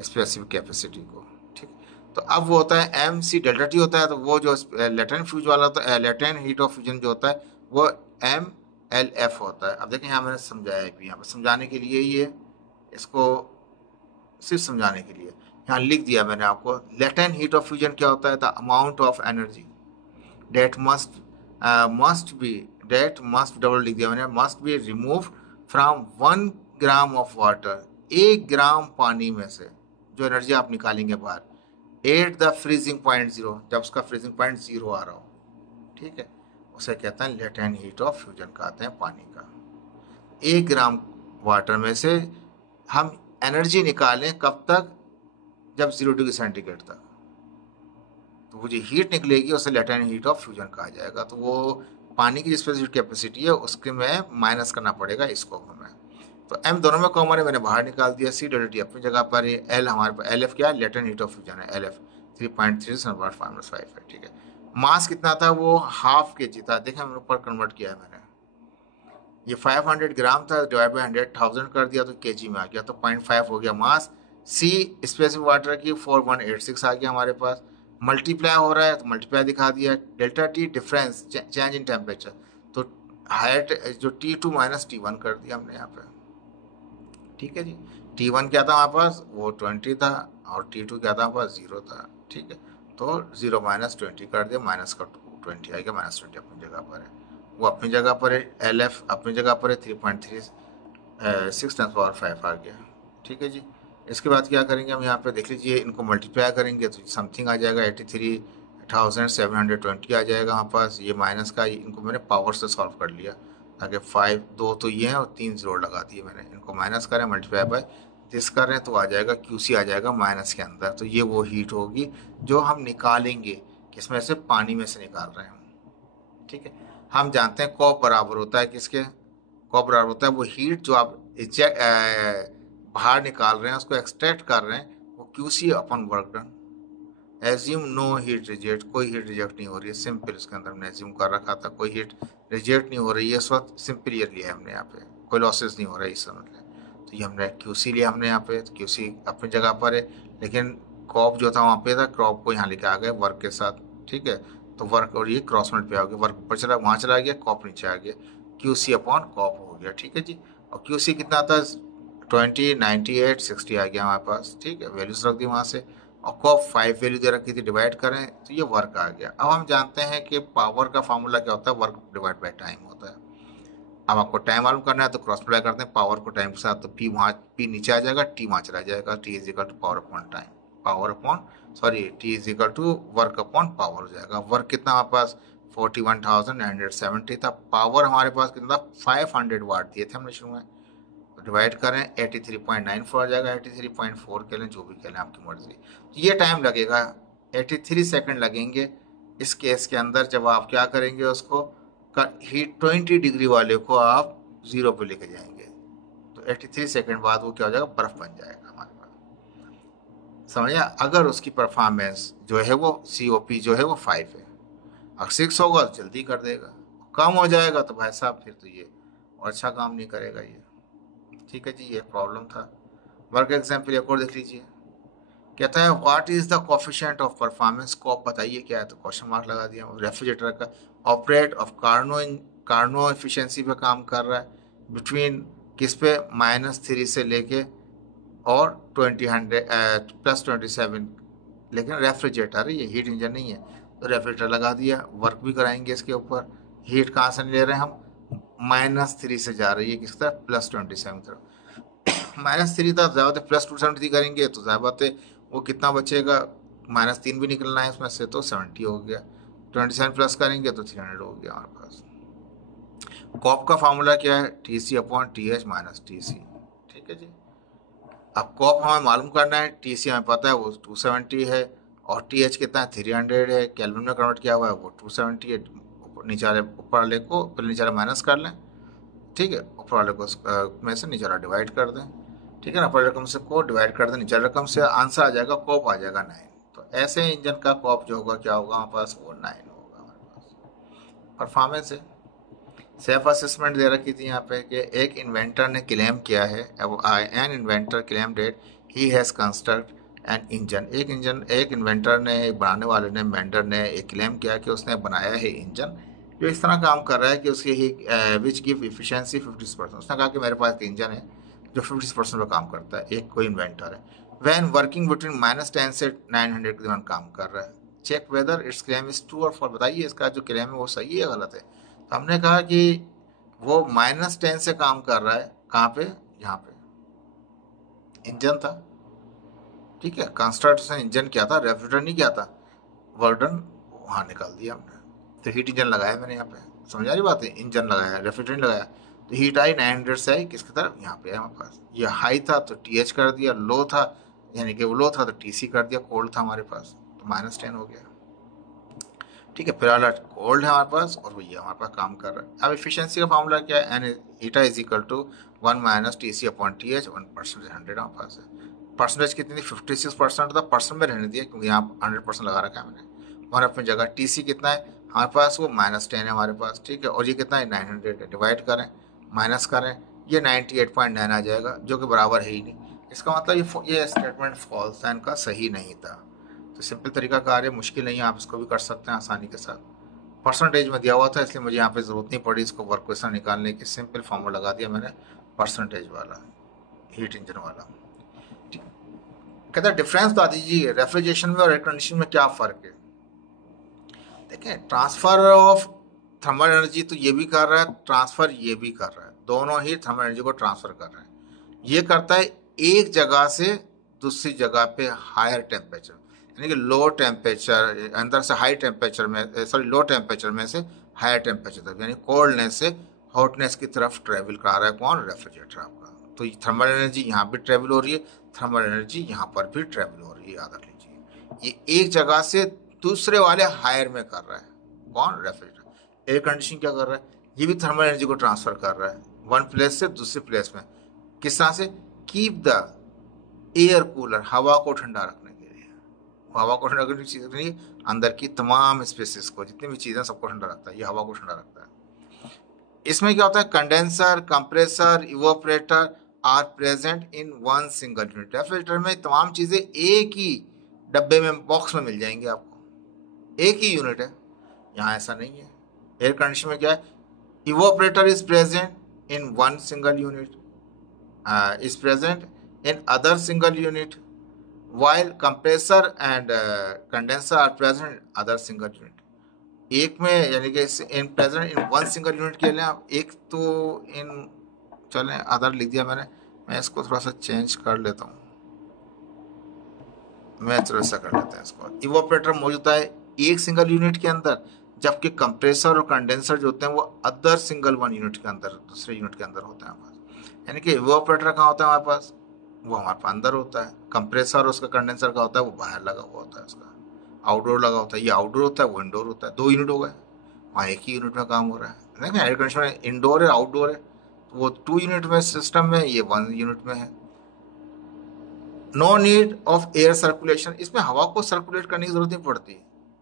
स्पेसिफिक कैपेसिटी को, ठीक। तो अब वो होता है MC डेल्टा T होता है, तो वो जो लेटेंट फ्यूज वाला होता है, लेटेंट हीट ऑफ फ्यूजन जो होता है वो MLF होता है। अब देखें यहाँ मैंने समझाया भी, यहाँ पर समझाने के लिए, ये इसको सिर्फ समझाने के लिए यहाँ लिख दिया मैंने आपको। लेटेंट हीट ऑफ फ्यूजन क्या होता है, the amount of energy date must double लिख दिया मैंने, must be remove from 1 gram of water. 1 ग्राम पानी में से जो एनर्जी आप निकालेंगे बाहर, at the freezing point zero, जब उसका फ्रीजिंग पॉइंट जीरो आ रहा हो, ठीक है, उसे कहते हैं लेटेंट हीट ऑफ फ्यूजन कहते हैं पानी का। 1 ग्राम वाटर में से हम एनर्जी निकालें कब तक, जब 0 डिग्री सेंटीग्रेड तक, तो वो जो हीट निकलेगी उसे लेटेंट हीट ऑफ फ्यूजन कहा जाएगा। तो वो पानी की जो स्पेसिफिक कैपेसिटी है उसके में माइनस करना पड़ेगा इसको हमें। तो एम दोनों में कॉमन है, मैंने बाहर निकाल दिया। सी डेल्टा टी अपनी जगह पर है। एल हमारे पास एल एफ क्या है, लेटेंट हीट ऑफ फ्यूजन है, एल एफ 3.3 है, ठीक है। मास कितना था, वो हाफ के जी था। देखें हमने ऊपर कन्वर्ट किया है मैंने, ये 500 ग्राम था, डिवाइड बाई 100,000 कर दिया तो केजी में आ गया, तो 0.5 हो गया मास। सी स्पेसिफिक वाटर की 4186 आ गया हमारे पास। मल्टीप्लाई हो रहा है तो मल्टीप्लाई दिखा दिया। Delta T difference change in temperature, तो हायर जो T2 माइनस T1 कर दिया हमने यहाँ पे, ठीक है जी। T1 क्या था हमारे पास, वो 20 था, और T2 क्या था हमारे पास, 0 था, ठीक है। तो 0 माइनस 20 कर दिया, माइनस का 20 आएगा, माइनस 20 अपनी जगह पर है, वो अपनी जगह पर है। एल एफ अपनी जगह पर है, 3.36 × 10⁵ आ गया, ठीक है जी। इसके बाद क्या करेंगे हम, यहाँ पे देख लीजिए, इनको मल्टीप्लाई करेंगे तो समथिंग आ जाएगा 83,720 आ जाएगा हमारे पास। ये माइनस का, इनको मैंने पावर से सॉल्व कर लिया, ताकि 5 2 तो ये हैं और 3 0 लगा दिए मैंने। इनको माइनस करें, मल्टीप्लाई बाय दिस करें तो आ जाएगा QC आ जाएगा माइनस के अंदर। तो ये वो हीट होगी जो हम निकालेंगे, किसमें से, पानी में से निकाल रहे हैं हम, ठीक है। हम जानते हैं कॉप बराबर होता है किसके, कॉप बराबर होता है वो हीट जो आप बाहर निकाल रहे हैं, उसको एक्सट्रैक्ट कर रहे हैं, वो QC अपन work done. Assume no heat reject, कोई हीट रिजेक्ट नहीं हो रही है, सिंपल। इसके अंदर हमने एज्यूम कर रखा था कोई हीट रिजेक्ट नहीं हो रही है, इस वक्त सिंपल ईयर लिया है हमने यहाँ पे, कोई लॉसेस नहीं हो रहा है इस समझ लें। तो ये हमने QC लिया हमने यहाँ पे, तो QC अपनी जगह पर है, लेकिन कॉप जो था वहाँ पे था, क्रॉप को यहाँ लेके आ गए वर्क के साथ, ठीक है। तो वर्क और ये क्रॉस मल्टीप्लाई हो गया, वर्क ऊपर चला, वहाँ चला गया, कॉप नीचे आ गया, QC अपॉन कॉप हो गया, ठीक है जी। और QC कितना था, 20 98 60 आ गया हमारे पास, ठीक है। वैल्यूज रख दी वहाँ से, और कॉप 5 वैल्यू दे रखी थी, डिवाइड करें तो ये वर्क आ गया। अब हम जानते हैं कि पावर का फार्मूला क्या होता है, वर्क डिवाइड बाय टाइम होता है। अब आपको टाइम मालूम करना है तो क्रॉस मल्टीप्लाई करते हैं पावर को टाइम के साथ, तो P वहाँ, P नीचे आ जाएगा, T वहाँ चला जाएगा, T is equal to power upon time, power upon sorry T is equal to work upon power हो जाएगा। वर्क कितना हमारे पास 41,970 था, पावर हमारे पास कितना था 500 वाट दिए थे हमने शुरू में, डिवाइड करें 83.94 आ जाएगा, 83.4 कह लें, जो भी कह लें आपकी मर्जी। तो ये टाइम लगेगा 83 सेकंड लगेंगे इस केस के अंदर, जब आप क्या करेंगे, उसको हीट 20 डिग्री वाले को आप 0 पे लेके जाएंगे, तो 83 सेकंड बाद वो क्या हो जाएगा, बर्फ बन जाएगा हमारे पास, समझिए। अगर उसकी परफॉर्मेंस जो है वो COP जो है वो 5 है, अगर 6 होगा तो जल्दी कर देगा, कम हो जाएगा तो भाई साहब फिर तो ये और अच्छा काम नहीं करेगा ये, ठीक है जी। ये प्रॉब्लम था। वर्क एग्जाम्पल एक और देख लीजिए, कहता है what is the coefficient of performance, को आप बताइए क्या है, तो क्वेश्चन मार्क लगा दिया। रेफ्रिजरेटर का ऑपरेट ऑफ कार्नो एफिशिएंसी पे काम कर रहा है, बिटवीन किस पे, -3 से लेके और 20 +27, लेकिन रेफ्रिजरेटर है ये, हीट इंजन नहीं है, तो रेफ्रिजरेटर लगा दिया। वर्क भी कराएंगे इसके ऊपर, हीट कहाँ से ले रहे हैं हम, -3 से जा रही है किस तरफ, +27 तरफ। -3 था, ज़्यादा +270 करेंगे तो ज़्यादा वो कितना बचेगा, -3 भी निकलना है इसमें से, तो 70 हो गया। 27 प्लस करेंगे तो 300 हो गया हमारे पास। कॉप का फार्मूला क्या है, TC upon TH minus TC, ठीक है जी। अब कॉप हमें मालूम करना है, TC हमें पता है वो 270 है, और TH कितना है 300 है, केल्विन में कन्वर्ट किया हुआ है वो 270 है। नीचे वाले ऊपर वाले को पहले नीचे वाला माइनस कर लें, ठीक है, ऊपर वाले को में से नीचे वाला डिवाइड कर दें, ठीक है ना। ऊपर रकम से को डिवाइड कर दें, नीचे रकम से, आंसर आ जाएगा, कॉप आ जाएगा 9। तो ऐसे इंजन का कॉप जो होगा क्या होगा हमारे पास, वो 9 होगा हमारे पास। परफॉर्मेंस है, सेल्फ असेसमेंट दे रखी थी यहाँ पे कि एक इन्वेंटर ने क्लेम किया है, an inventor claim that he has construct an engine, एक इन्वेंटर ने, एक बनाने वाले ने, वेंडर ने एक क्लेम किया कि उसने बनाया है इंजन जो इस तरह काम कर रहा है कि उसकी ही विच गिव इफिशिएंसी 50%। उसने कहा कि मेरे पास एक इंजन है जो 50% पे काम करता है, एक कोई इन्वेंटर है, वैन वर्किंग बिटवीन -10 से 900 के दौरान काम कर रहा है। Check whether its claim is true और फॉल्स, बताइए इसका जो क्लेम है वो सही है या गलत है। तो हमने कहा कि वो -10 से काम कर रहा है, कहाँ पे, यहाँ पे इंजन था, ठीक है, कंस्ट्रक्शन इंजन क्या था, रेफ्रिजरेटर नहीं क्या था, वर्डन वहाँ निकाल दिया हमने। तो हीट इंजन लगाया मैंने यहाँ पे, समझ आ रही बात है, इंजन लगाया, रेफ्रिजरेटर लगाया, तो हीट आई 900 से आई किसकी तरफ, यहाँ पे है हमारे पास। ये हाई था तो TH कर दिया, लो था यानी कि वो लो था तो TC कर दिया, कोल्ड था हमारे पास तो -10 हो गया। ठीक है, फिलहाल कोल्ड है हमारे पास और ये हमारे पास काम कर रहा है। अब एफिशिएंसी का फॉर्मूला क्या है, an eta is equal to 1 - TC upon TH, 1% 100 हमारे पास है। परसेंटेज कितनी थी, 56% था, परसेंट में रहने दिया क्योंकि यहाँ 100% लगा रखा है मैंने, और अपनी जगह। TC कितना है हमारे पास, वो -10 है हमारे पास। ठीक है, और ये कितना है 900 है, डिवाइड करें माइनस करें, ये 98.9 आ जाएगा जो कि बराबर है ही नहीं। इसका मतलब ये स्टेटमेंट फॉल्स है, इनका सही नहीं था। तो सिंपल तरीका कार है, मुश्किल नहीं है, आप इसको भी कर सकते हैं आसानी के साथ। परसेंटेज में दिया हुआ था इसलिए मुझे यहाँ पे जरूरत नहीं पड़ी इसको वर्क क्वेश्चन निकालने की, सिंपल फॉर्मूला लगा दिया मैंने परसेंटेज वाला, हीट इंजन वाला। ठीक। कहता है डिफरेंस बता दीजिए रेफ्रिजरेशन में और एयर कंडीशनिंग में क्या फर्क है। देखें, ट्रांसफर ऑफ थर्मल एनर्जी तो ये भी कर रहा है, ट्रांसफर ये भी कर रहा है, दोनों ही थर्मल एनर्जी को ट्रांसफर कर रहे हैं। ये करता है एक जगह से दूसरी जगह पे हायर टेम्परेचर, यानी कि लो टेम्परेचर अंदर से हाई टेम्परेचर में, सॉरी लो टेम्परेचर में से हायर टेम्परेचर तक, यानी कोल्डनेस से हॉटनेस की तरफ ट्रेवल करा रहा है कौन, रेफ्रिजरेटर आपका। तो थर्मल एनर्जी यहाँ भी ट्रेवल हो रही है, थर्मल एनर्जी यहाँ पर भी ट्रेवल हो रही है, याद रख लीजिए। ये एक जगह से दूसरे वाले हायर में कर रहा है कौन, रेफ्रिजरेटर। एयर कंडीशनिंग क्या कर रहा है, ये भी थर्मल एनर्जी को ट्रांसफर कर रहा है वन प्लेस से दूसरे प्लेस में, किस तरह से, कीप द एयर कूलर, हवा को ठंडा रखने के लिए। हवा को ठंडा रखने के लिए अंदर की तमाम स्पेसिस को, जितनी भी चीजें सबको ठंडा रखता है, ये हवा को ठंडा रखता है। इसमें क्या होता है, condenser, compressor, evaporator are present in one single unit. Refrigerator में तमाम चीजें एक ही डब्बे में, बॉक्स में मिल जाएंगे आपको, एक ही यूनिट है। यहाँ ऐसा नहीं है। एयर कंडीशन में क्या है, evaporator is present in one single unit, is present in other single unit, while compressor and condenser are present in other single unit। एक में यानी कि in present in one single unit के लिए आप एक तो इन, चलें अदर लिख दिया मैंने, मैं इसको थोड़ा सा चेंज कर लेता हूँ, मैं चलो ऐसा कर लेता है इसको। इवोपरेटर मौजूद है एक सिंगल यूनिट के अंदर, जबकि कंप्रेसर और कंडेंसर जो होते हैं वो अदर सिंगल वन यूनिट के अंदर, दूसरे यूनिट के अंदर होते हैं हमारे पास। यानी कि इवोपरेटर कहाँ होता है हमारे पास, वो हमारे पास अंदर होता है। कंप्रेसर और उसका कंडेंसर का होता है वो बाहर लगा हुआ होता है, उसका आउटडोर लगा होता है। ये आउटडोर होता है, वो इंडोर होता है। दो यूनिट हो गए, वहाँ एक ही यूनिट में काम हो रहा है। देखिए एयर कंडीशनर इंडोर है, आउटडोर है, तो वो 2 यूनिट में सिस्टम में, ये 1 यूनिट में है। No need of air circulation, इसमें हवा को सर्कुलेट करने की जरूरत नहीं पड़ती।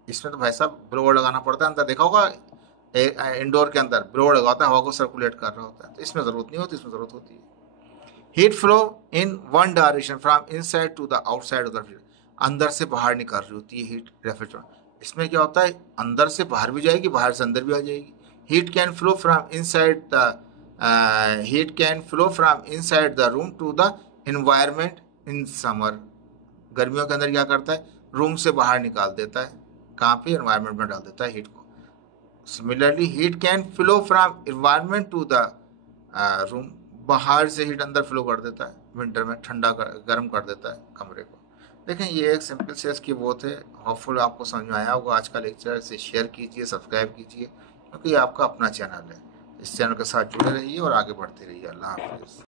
इसमें तो भाई साहब ब्लोअर लगाना पड़ता है अंदर, देखा होगा इंडोर के अंदर ब्लोअर लगाता है, हवा को सर्कुलेट कर रहा होता है, तो इसमें जरूरत नहीं होती, इसमें जरूरत होती है। Heat flow in one direction from inside to the outside of the refrigerator, अंदर से बाहर निकाल रही होती है हीट रेफ्रिजरेटर। इसमें क्या होता है, अंदर से बाहर भी जाएगी, बाहर से अंदर भी आ जाएगी। Heat can flow from inside the heat can flow from inside the room to the environment in summer. गर्मियों के अंदर क्या करता है, रूम से बाहर निकाल देता है, कहाँ पे, एनवायरनमेंट में डाल देता है हीट को। Similarly heat can flow from environment to the room, बाहर से हीट अंदर फ्लो कर देता है, विंटर में ठंडा गर्म कर देता है कमरे को। देखें ये एक सिंपल से इसकी वो थे। होपफुल आपको समझ में आया होगा आज का लेक्चर। इसे शेयर कीजिए, सब्सक्राइब कीजिए, क्योंकि ये आपका अपना चैनल है। इस चैनल के साथ जुड़े रहिए और आगे बढ़ते रहिए। अल्लाह हाफिज़।